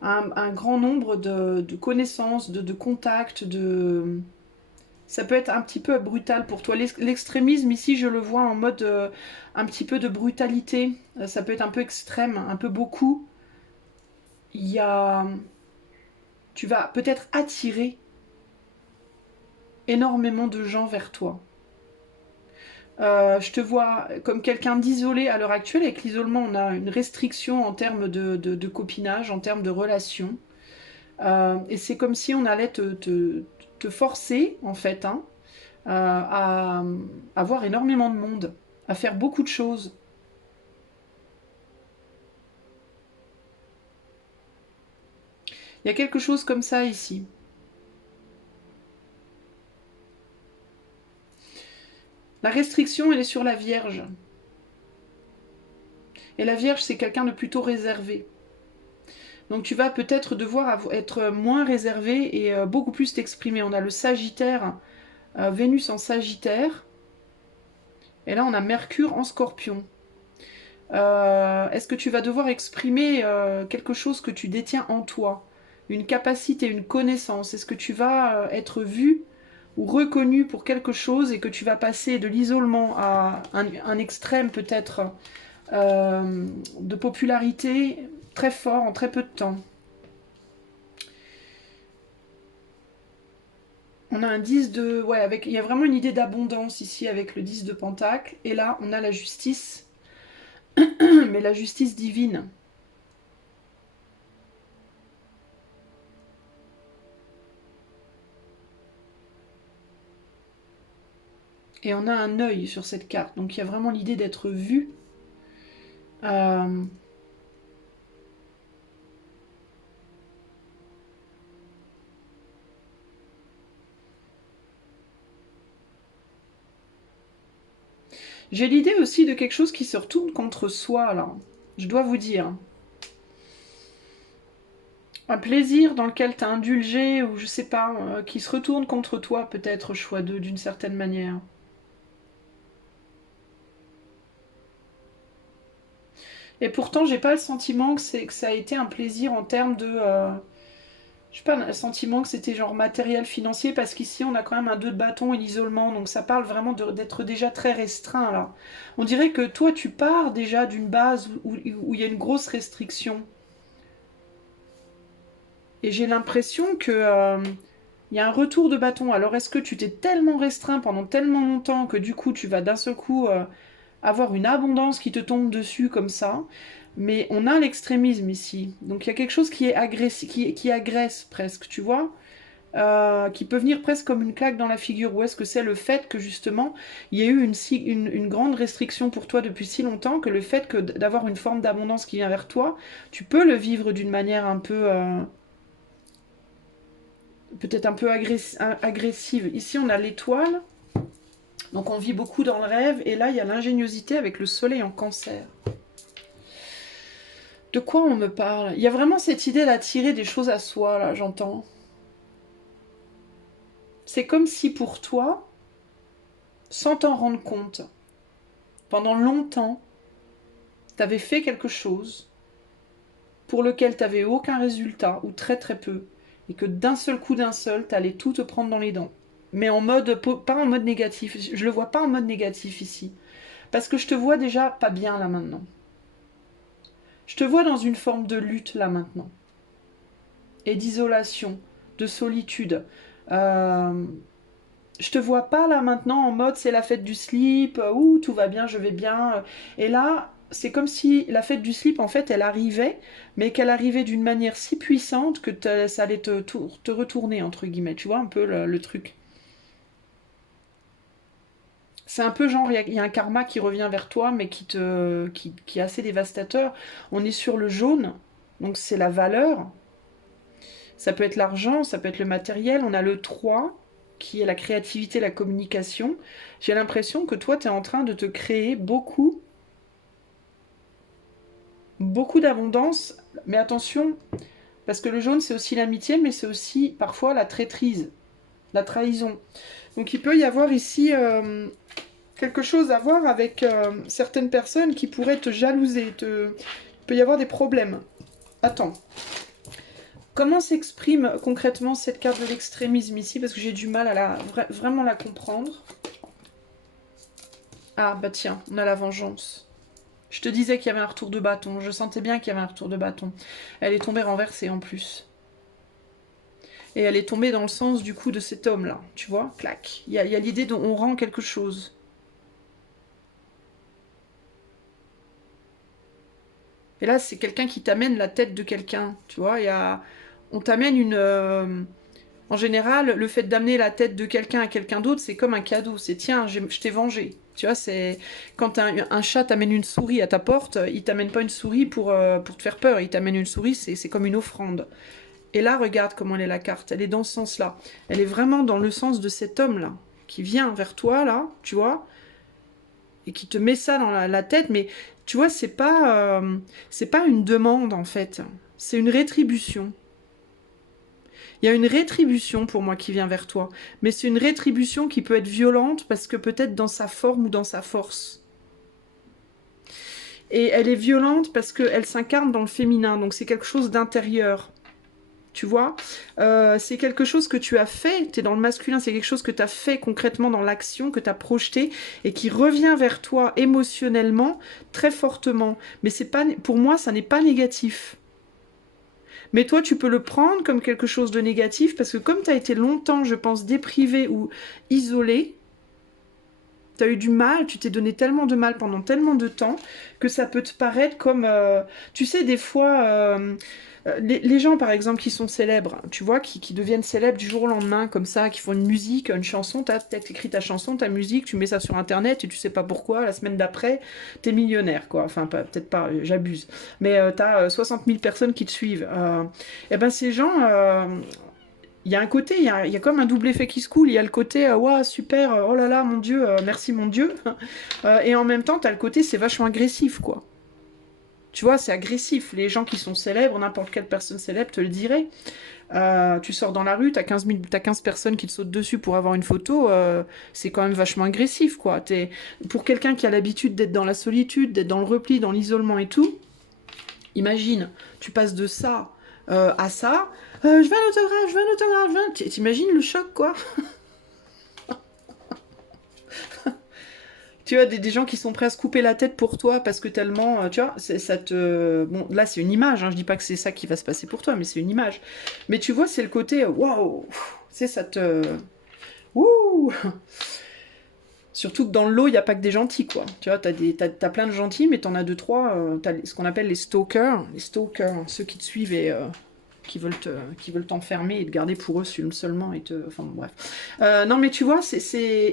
un grand nombre de connaissances, de contacts, de... Ça peut être un petit peu brutal pour toi. L'extrémisme, ici, je le vois en mode un petit peu de brutalité. Ça peut être un peu extrême, un peu beaucoup. Il y a... Tu vas peut-être attirer énormément de gens vers toi. Je te vois comme quelqu'un d'isolé à l'heure actuelle. Avec l'isolement, on a une restriction en termes de copinage, en termes de relations. Et c'est comme si on allait te forcer, en fait, hein, à avoir énormément de monde, à faire beaucoup de choses. Il y a quelque chose comme ça ici. La restriction, elle est sur la Vierge. Et la Vierge, c'est quelqu'un de plutôt réservé. Donc tu vas peut-être devoir être moins réservé et beaucoup plus t'exprimer. On a le Sagittaire, Vénus en Sagittaire. Et là, on a Mercure en Scorpion. Est-ce que tu vas devoir exprimer quelque chose que tu détiens en toi? Une capacité, une connaissance? Est-ce que tu vas être vu ou reconnu pour quelque chose et que tu vas passer de l'isolement à un extrême peut-être de popularité très fort en très peu de temps? On a un 10 de... Ouais, il y a vraiment une idée d'abondance ici avec le 10 de Pentacle. Et là, on a la justice, mais la justice divine. Et on a un œil sur cette carte. Donc il y a vraiment l'idée d'être vu. Euh, J'ai l'idée aussi de quelque chose qui se retourne contre soi, là. Je dois vous dire. Un plaisir dans lequel tu as indulgé, ou je sais pas, qui se retourne contre toi, peut-être, choix 2, d'une certaine manière. Et pourtant, j'ai pas le sentiment que ça a été un plaisir en termes de... j'ai pas le sentiment que c'était genre matériel, financier, parce qu'ici, on a quand même un 2 de bâton et l'isolement, donc ça parle vraiment d'être déjà très restreint, là. On dirait que toi, tu pars déjà d'une base où il y a une grosse restriction. Et j'ai l'impression que il y a un retour de bâton. Alors est-ce que tu t'es tellement restreint pendant tellement longtemps que du coup tu vas d'un seul coup avoir une abondance qui te tombe dessus comme ça? Mais on a l'extrémisme ici. Donc il y a quelque chose qui est qui agresse presque, tu vois? Qui peut venir presque comme une claque dans la figure. Ou est-ce que c'est le fait que justement il y a eu une grande restriction pour toi depuis si longtemps que le fait que d'avoir une forme d'abondance qui vient vers toi, tu peux le vivre d'une manière un peu peut-être un peu agressive. Ici, on a l'étoile, donc on vit beaucoup dans le rêve, et là, il y a l'ingéniosité avec le soleil en cancer. De quoi on me parle? Il y a vraiment cette idée d'attirer des choses à soi, là, j'entends. C'est comme si pour toi, sans t'en rendre compte, pendant longtemps, t'avais fait quelque chose pour lequel t'avais aucun résultat, ou très très peu, et que d'un seul coup, t'allais tout te prendre dans les dents. Mais en mode, pas en mode négatif. Je le vois pas en mode négatif ici. Parce que je te vois déjà pas bien là maintenant. Je te vois dans une forme de lutte là maintenant. Et d'isolation, de solitude. Euh, je te vois pas là maintenant en mode c'est la fête du slip, ouh tout va bien, je vais bien. Et là, c'est comme si la fête du slip, en fait, elle arrivait, mais qu'elle arrivait d'une manière si puissante que ça allait te retourner, entre guillemets. Tu vois un peu le truc. C'est un peu genre, il y a un karma qui revient vers toi, mais qui est assez dévastateur. On est sur le jaune, donc c'est la valeur. Ça peut être l'argent, ça peut être le matériel. On a le 3 qui est la créativité, la communication. J'ai l'impression que toi, tu es en train de te créer beaucoup, beaucoup d'abondance. Mais attention, parce que le jaune, c'est aussi l'amitié, mais c'est aussi parfois la traîtrise, la trahison. Donc il peut y avoir ici quelque chose à voir avec certaines personnes qui pourraient te jalouser. Il peut y avoir des problèmes. Attends. Comment s'exprime concrètement cette carte de l'extrémisme ici? Parce que j'ai du mal à vraiment la comprendre. Ah, bah tiens, on a la vengeance. Je te disais qu'il y avait un retour de bâton. Je sentais bien qu'il y avait un retour de bâton. Elle est tombée renversée en plus. Et elle est tombée dans le sens du coup de cet homme-là. Tu vois? Clac. Il y a l'idée qu'on rend quelque chose. Et là, c'est quelqu'un qui t'amène la tête de quelqu'un. Tu vois? On t'amène une... En général, le fait d'amener la tête de quelqu'un à quelqu'un d'autre, c'est comme un cadeau. C'est tiens, je t'ai vengé. Tu vois, c'est quand un chat t'amène une souris à ta porte, il t'amène pas une souris pour te faire peur. Il t'amène une souris, c'est comme une offrande. Et là, regarde comment elle est la carte. Elle est dans ce sens-là. Elle est vraiment dans le sens de cet homme-là qui vient vers toi là, tu vois, et qui te met ça dans la tête. Mais tu vois, c'est pas une demande en fait. C'est une rétribution. Il y a une rétribution pour moi qui vient vers toi. Mais c'est une rétribution qui peut être violente parce que peut-être dans sa forme ou dans sa force. Et elle est violente parce qu'elle s'incarne dans le féminin. Donc c'est quelque chose d'intérieur. Tu vois, c'est quelque chose que tu as fait, tu es dans le masculin, c'est quelque chose que tu as fait concrètement dans l'action, que tu as projeté et qui revient vers toi émotionnellement très fortement. Mais c'est pas, pour moi, ça n'est pas négatif. Mais toi, tu peux le prendre comme quelque chose de négatif parce que comme tu as été longtemps, je pense, déprivé ou isolé, tu as eu du mal, tu t'es donné tellement de mal pendant tellement de temps que ça peut te paraître comme... tu sais, des fois, les gens, par exemple, qui sont célèbres, tu vois, qui deviennent célèbres du jour au lendemain, comme ça, qui font une musique, une chanson, tu as peut-être écrit ta chanson, ta musique, tu mets ça sur Internet et tu sais pas pourquoi, la semaine d'après, t'es millionnaire, quoi. Enfin, peut-être pas, j'abuse. Mais tu as 60 000 personnes qui te suivent. Et ben ces gens, il y a un côté, il y a comme un double effet qui se coule. Il y a le côté, waouh, super, oh là là, mon Dieu, merci mon Dieu. Et en même temps, tu as le côté, c'est vachement agressif, quoi. Tu vois, c'est agressif. Les gens qui sont célèbres, n'importe quelle personne célèbre te le dirait. Tu sors dans la rue, t'as 15 personnes qui te sautent dessus pour avoir une photo, c'est quand même vachement agressif, quoi. Pour quelqu'un qui a l'habitude d'être dans la solitude, d'être dans le repli, dans l'isolement et tout, imagine, tu passes de ça à ça. Je veux un autographe, je veux un autographe, T'imagines le choc, quoi. Tu vois, des gens qui sont prêts à se couper la tête pour toi parce que tellement, tu vois, ça te... Bon, là, c'est une image, hein, je dis pas que c'est ça qui va se passer pour toi, mais c'est une image. Mais tu vois, c'est le côté, waouh, c'est ça te... Ouh. Surtout que dans le lot, il n'y a pas que des gentils, quoi. Tu vois, t'as plein de gentils, mais t'en as deux, trois, t'as ce qu'on appelle les stalkers. Les stalkers, ceux qui te suivent et qui veulent t'enfermer et te garder pour eux seulement et te... Enfin, bon, bref. Non, mais tu vois, et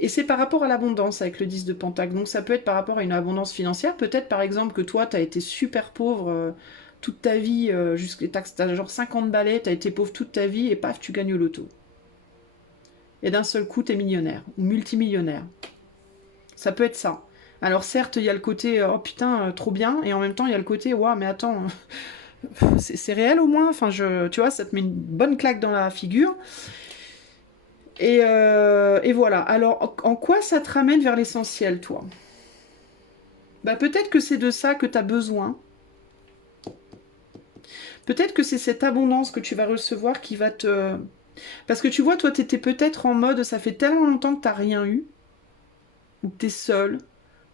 c'est par rapport à l'abondance avec le 10 de Pentacle. Donc ça peut être par rapport à une abondance financière. Peut-être, par exemple, que toi, t'as été super pauvre toute ta vie, jusqu'à t'as genre 50 balais, t'as été pauvre toute ta vie, et paf, tu gagnes au loto. Et d'un seul coup, t'es millionnaire ou multimillionnaire. Ça peut être ça. Alors certes, il y a le côté oh putain, trop bien, et en même temps, il y a le côté waouh, mais attends, c'est réel au moins. Enfin, tu vois, ça te met une bonne claque dans la figure. Et voilà. Alors, en quoi ça te ramène vers l'essentiel, toi? Bah, peut-être que c'est de ça que tu as besoin. Peut-être que c'est cette abondance que tu vas recevoir qui va te... Parce que tu vois, toi, tu étais peut-être en mode, ça fait tellement longtemps que tu n'as rien eu, ou que tu es seul,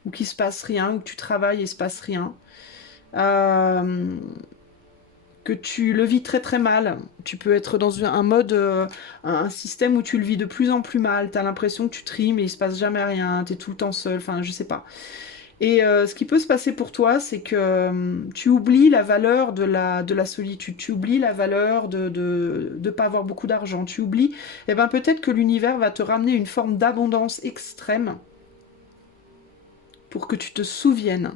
ou qu'il se passe rien, ou que tu travailles et il se passe rien. Que tu le vis très très mal. Tu peux être dans un mode, un système où tu le vis de plus en plus mal. Tu as l'impression que tu trimes et il se passe jamais rien, tu es tout le temps seul, enfin je sais pas. Et ce qui peut se passer pour toi, c'est que tu oublies la valeur de la solitude, tu oublies la valeur de pas avoir beaucoup d'argent, tu oublies, et ben peut-être que l'univers va te ramener une forme d'abondance extrême pour que tu te souviennes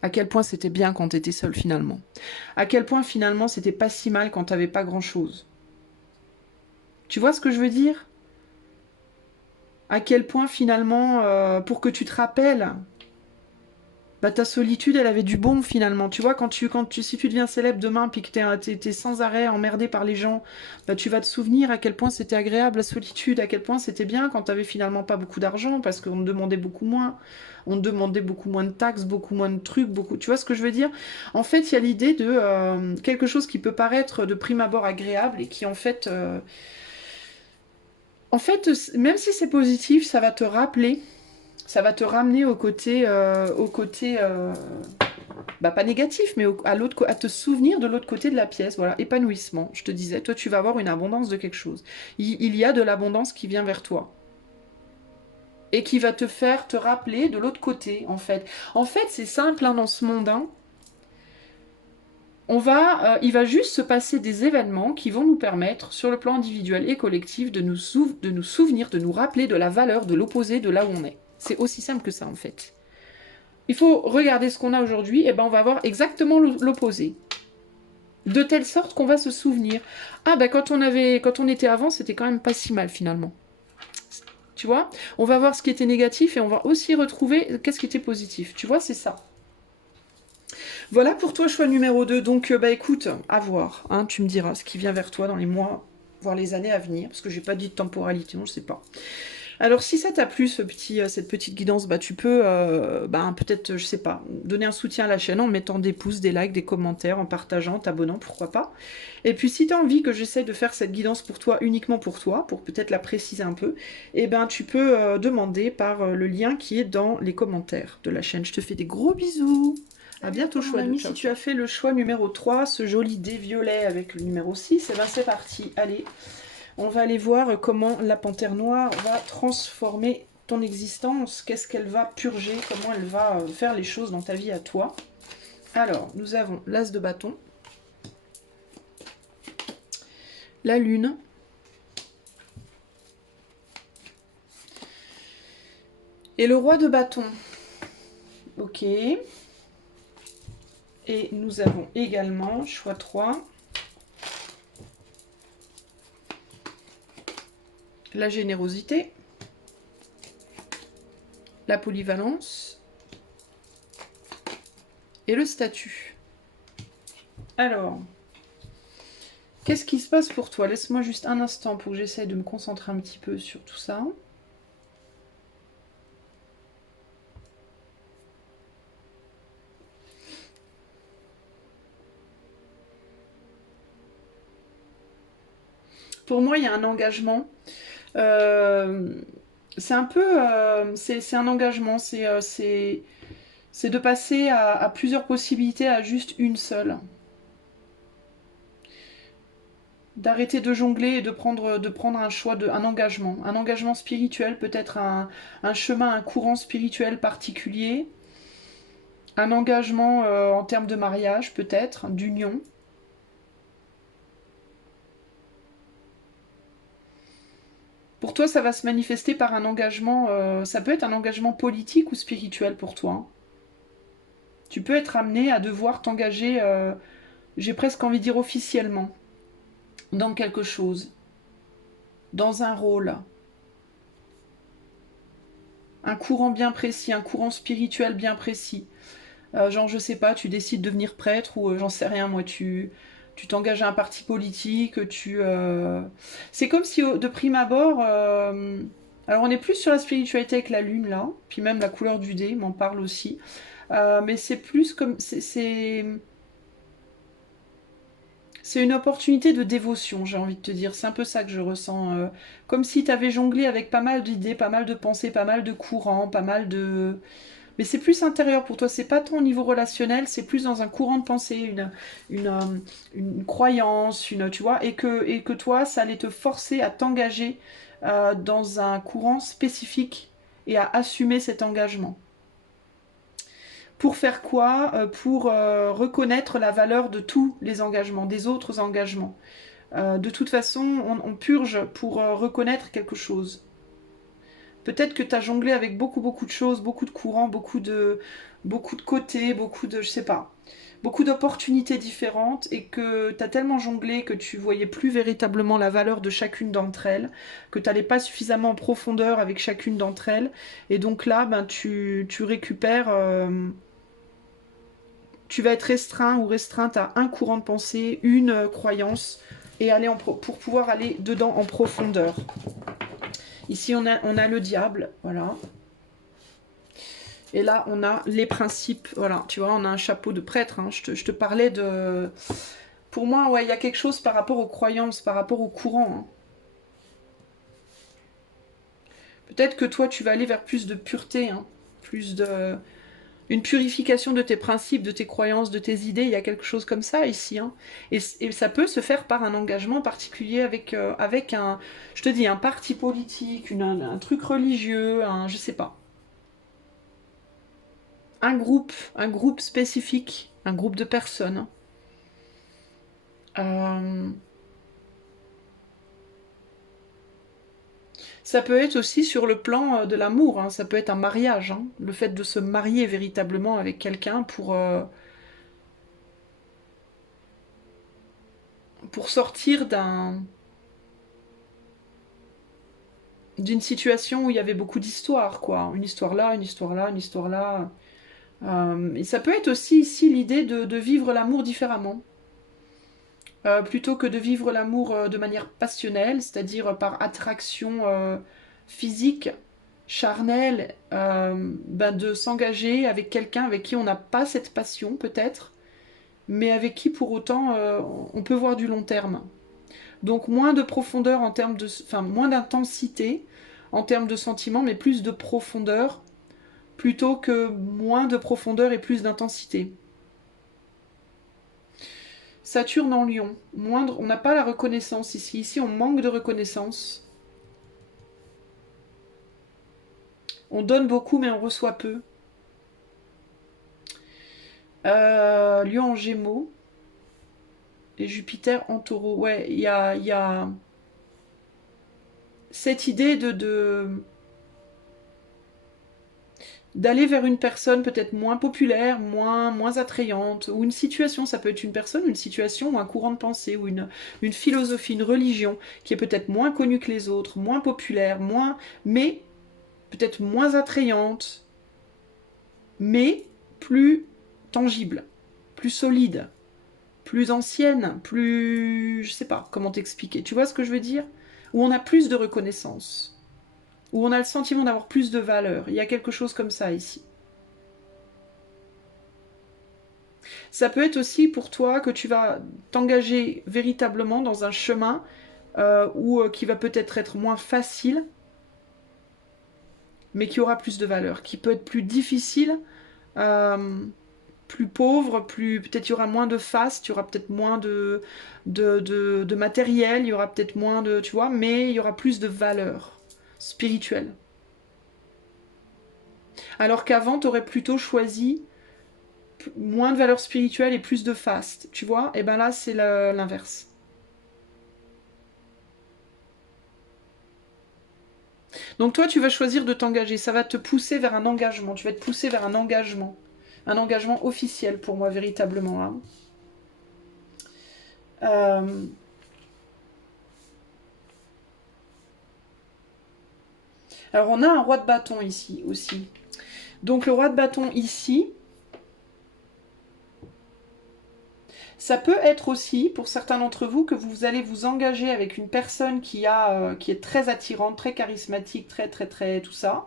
à quel point c'était bien quand tu étais seul finalement. À quel point finalement c'était pas si mal quand t'avais pas grand-chose. Tu vois ce que je veux dire? À quel point finalement, pour que tu te rappelles, bah ta solitude, elle avait du bon finalement. Tu vois, si tu deviens célèbre demain, puis que t'es sans arrêt emmerdé par les gens, bah tu vas te souvenir à quel point c'était agréable la solitude, à quel point c'était bien quand t'avais finalement pas beaucoup d'argent, parce qu'on te demandait beaucoup moins. On te demandait beaucoup moins de taxes, beaucoup moins de trucs, beaucoup. Tu vois ce que je veux dire? En fait, il y a l'idée de quelque chose qui peut paraître de prime abord agréable et qui en fait, même si c'est positif, ça va te rappeler, ça va te ramener au côté bah, pas négatif, mais à te souvenir de l'autre côté de la pièce. Voilà, épanouissement. Je te disais, toi, tu vas avoir une abondance de quelque chose. Il y a de l'abondance qui vient vers toi. Et qui va te faire te rappeler de l'autre côté, en fait. En fait, c'est simple, hein, dans ce monde. Hein. Il va juste se passer des événements qui vont nous permettre, sur le plan individuel et collectif, de nous souvenir, de nous rappeler de la valeur de l'opposé de là où on est. C'est aussi simple que ça, en fait. Il faut regarder ce qu'on a aujourd'hui, et ben on va avoir exactement l'opposé. De telle sorte qu'on va se souvenir. Ah ben quand on était avant, c'était quand même pas si mal finalement. Tu vois? On va voir ce qui était négatif et on va aussi retrouver qu'est-ce qui était positif. Tu vois, c'est ça. Voilà pour toi, choix numéro 2. Donc, bah écoute, à voir. Hein, tu me diras ce qui vient vers toi dans les mois, voire les années à venir. Parce que j'ai pas dit de temporalité, on ne sait pas. Alors si ça t'a plu cette petite guidance, bah tu peux peut-être, je sais pas, donner un soutien à la chaîne en mettant des pouces, des likes, des commentaires, en partageant, t'abonnant, pourquoi pas. Et puis si tu as envie que j'essaie de faire cette guidance pour toi, uniquement pour toi, pour peut-être la préciser un peu, eh ben tu peux demander par le lien qui est dans les commentaires de la chaîne. Je te fais des gros bisous. À bientôt, choix ami. Si tu as fait le choix numéro 3, ce joli dé violet avec le numéro 6, et ben c'est parti. Allez. On va aller voir comment la panthère noire va transformer ton existence, qu'est-ce qu'elle va purger, comment elle va faire les choses dans ta vie à toi. Alors, nous avons l'as de bâton, la lune, et le roi de bâton. Ok. Et nous avons également, choix 3, la générosité, la polyvalence et le statut. Alors, qu'est-ce qui se passe pour toi? Laisse-moi juste un instant pour que j'essaye de me concentrer un petit peu sur tout ça. Pour moi, il y a un engagement. C'est un peu... c'est un engagement. C'est de passer à plusieurs possibilités à juste une seule. D'arrêter de jongler et de prendre un choix, un engagement. Un engagement spirituel, peut-être un chemin, un courant spirituel particulier. Un engagement en termes de mariage, peut-être, d'union. Pour toi, ça va se manifester par un engagement, ça peut être un engagement politique ou spirituel pour toi. Tu peux être amené à devoir t'engager, j'ai presque envie de dire officiellement, dans quelque chose, dans un rôle, un courant bien précis, un courant spirituel bien précis. Genre, je sais pas, tu décides de devenir prêtre ou j'en sais rien, moi, tu t'engages à un parti politique, c'est comme si de prime abord... alors on est plus sur la spiritualité avec la lune là, puis même la couleur du dé m'en parle aussi. Mais c'est plus comme... C'est une opportunité de dévotion, j'ai envie de te dire. C'est un peu ça que je ressens. Comme si tu avais jonglé avec pas mal d'idées, pas mal de pensées, pas mal de courants, pas mal de... Mais c'est plus intérieur pour toi, c'est pas ton niveau relationnel, c'est plus dans un courant de pensée, une, euh, une croyance, tu vois, et que toi, ça allait te forcer à t'engager dans un courant spécifique et à assumer cet engagement. Pour faire quoi? Pour reconnaître la valeur de tous les engagements, des autres engagements. De toute façon, on purge pour reconnaître quelque chose. Peut-être que tu as jonglé avec beaucoup de choses, beaucoup de courants, beaucoup de côtés, beaucoup de, je sais pas, beaucoup d'opportunités différentes et que tu as tellement jonglé que tu voyais plus véritablement la valeur de chacune d'entre elles, que tu n'allais pas suffisamment en profondeur avec chacune d'entre elles. Et donc là, ben, tu récupères, tu vas être restreint ou restreinte à un courant de pensée, une croyance, et aller pour pouvoir aller dedans en profondeur. Ici, on a le diable, voilà. Et là, on a les principes. Voilà, tu vois, on a un chapeau de prêtre. Hein. Je te parlais de... Pour moi, ouais, il y a quelque chose par rapport aux croyances, par rapport au courant. Hein. Peut-être que toi, tu vas aller vers plus de pureté, hein. Plus de... Une purification de tes principes, de tes croyances, de tes idées. Il y a quelque chose comme ça ici. Hein. Et ça peut se faire par un engagement particulier avec un... Je te dis, un parti politique, un truc religieux, je sais pas. Un groupe spécifique, un groupe de personnes. Euh, Ça peut être aussi sur le plan de l'amour, hein. Ça peut être un mariage, hein. Le fait de se marier véritablement avec quelqu'un pour sortir d'une situation où il y avait beaucoup d'histoires, quoi. Une histoire là, une histoire là, une histoire là. Et ça peut être aussi ici l'idée de vivre l'amour différemment. Plutôt que de vivre l'amour de manière passionnelle, c'est-à-dire par attraction physique, charnelle, ben de s'engager avec quelqu'un avec qui on n'a pas cette passion peut-être, mais avec qui pour autant on peut voir du long terme. Donc moins de profondeur en termes de... Enfin, moins d'intensité en termes de sentiments, mais plus de profondeur, plutôt que moins de profondeur et plus d'intensité. Saturne en Lion, moindre, on n'a pas la reconnaissance ici. Ici, on manque de reconnaissance. On donne beaucoup, mais on reçoit peu. Lion en Gémeaux et Jupiter en Taureau. Ouais, il y a cette idée d'aller vers une personne peut-être moins populaire, moins attrayante, ou une situation, ça peut être une personne, une situation, ou un courant de pensée, ou une philosophie, une religion, qui est peut-être moins connue que les autres, moins populaire, mais peut-être moins attrayante, mais plus tangible, plus solide, plus ancienne, plus... Je sais pas comment t'expliquer. Tu vois ce que je veux dire? Où on a plus de reconnaissance, où on a le sentiment d'avoir plus de valeur. Il y a quelque chose comme ça ici. Ça peut être aussi pour toi que tu vas t'engager véritablement dans un chemin qui va peut-être être moins facile, mais qui aura plus de valeur, qui peut être plus difficile, euh, plus pauvre, plus peut-être il y aura moins de face, il y aura peut-être moins de matériel, il y aura peut-être moins de, tu vois, mais il y aura plus de valeur spirituelle. Alors qu'avant, tu aurais plutôt choisi moins de valeur spirituelle et plus de faste, tu vois, et ben là, c'est l'inverse. Donc toi, tu vas choisir de t'engager, ça va te pousser vers un engagement, tu vas te pousser vers un engagement officiel pour moi, véritablement. Hein. Euh, Alors on a un roi de bâton ici aussi. Donc le roi de bâton ici, ça peut être aussi, pour certains d'entre vous, que vous allez vous engager avec une personne qui est très attirante, très charismatique, très tout ça.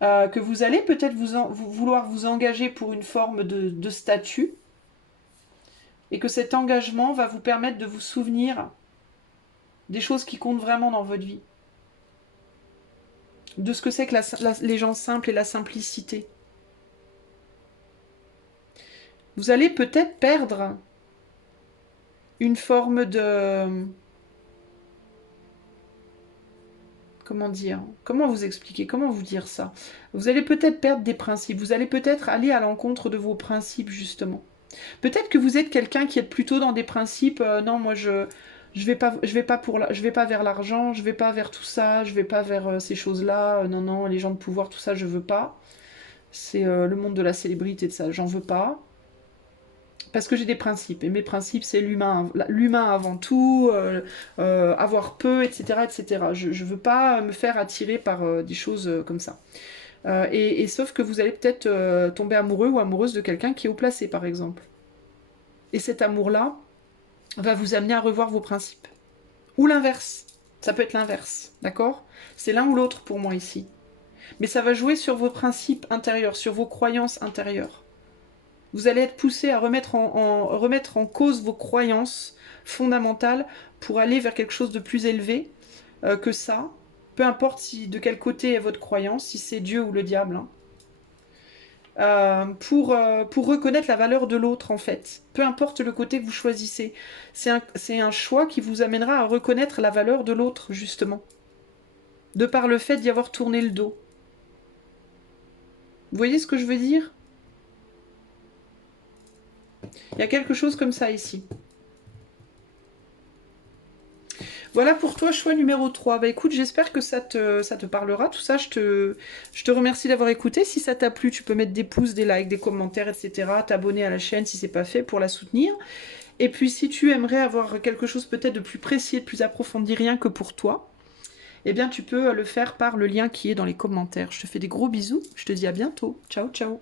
Que vous allez peut-être vouloir vous engager pour une forme de statut. Et que cet engagement va vous permettre de vous souvenir des choses qui comptent vraiment dans votre vie. De ce que c'est que les gens simples et la simplicité. Vous allez peut-être perdre une forme de... comment dire, comment vous expliquer, comment vous dire ça? Vous allez peut-être perdre des principes, vous allez peut-être aller à l'encontre de vos principes, justement. Peut-être que vous êtes quelqu'un qui est plutôt dans des principes, non, moi je vais pas vers l'argent, je vais pas vers tout ça, je vais pas vers ces choses-là, non, non, les gens de pouvoir, tout ça, je veux pas. C'est le monde de la célébrité, de ça, j'en veux pas. Parce que j'ai des principes, et mes principes, c'est l'humain avant tout, avoir peu, etc. etc. Je ne veux pas me faire attirer par des choses comme ça. Et sauf que vous allez peut-être tomber amoureux ou amoureuse de quelqu'un qui est haut placé, par exemple. Et cet amour-là va vous amener à revoir vos principes. Ou l'inverse. Ça peut être l'inverse, d'accord? C'est l'un ou l'autre pour moi ici. Mais ça va jouer sur vos principes intérieurs, sur vos croyances intérieures. Vous allez être poussé à remettre en cause vos croyances fondamentales pour aller vers quelque chose de plus élevé que ça. Peu importe de quel côté est votre croyance, si c'est Dieu ou le diable. Hein. Pour reconnaître la valeur de l'autre, en fait. Peu importe le côté que vous choisissez. C'est un choix qui vous amènera à reconnaître la valeur de l'autre, justement. De par le fait d'y avoir tourné le dos. Vous voyez ce que je veux dire? Il y a quelque chose comme ça ici. Voilà pour toi, choix numéro 3. Bah écoute, j'espère que ça te parlera. Tout ça, je te remercie d'avoir écouté. Si ça t'a plu, tu peux mettre des pouces, des likes, des commentaires, etc. T'abonner à la chaîne si c'est pas fait pour la soutenir. Et puis si tu aimerais avoir quelque chose peut-être de plus précis, de plus approfondi, rien que pour toi, eh bien tu peux le faire par le lien qui est dans les commentaires. Je te fais des gros bisous. Je te dis à bientôt. Ciao, ciao.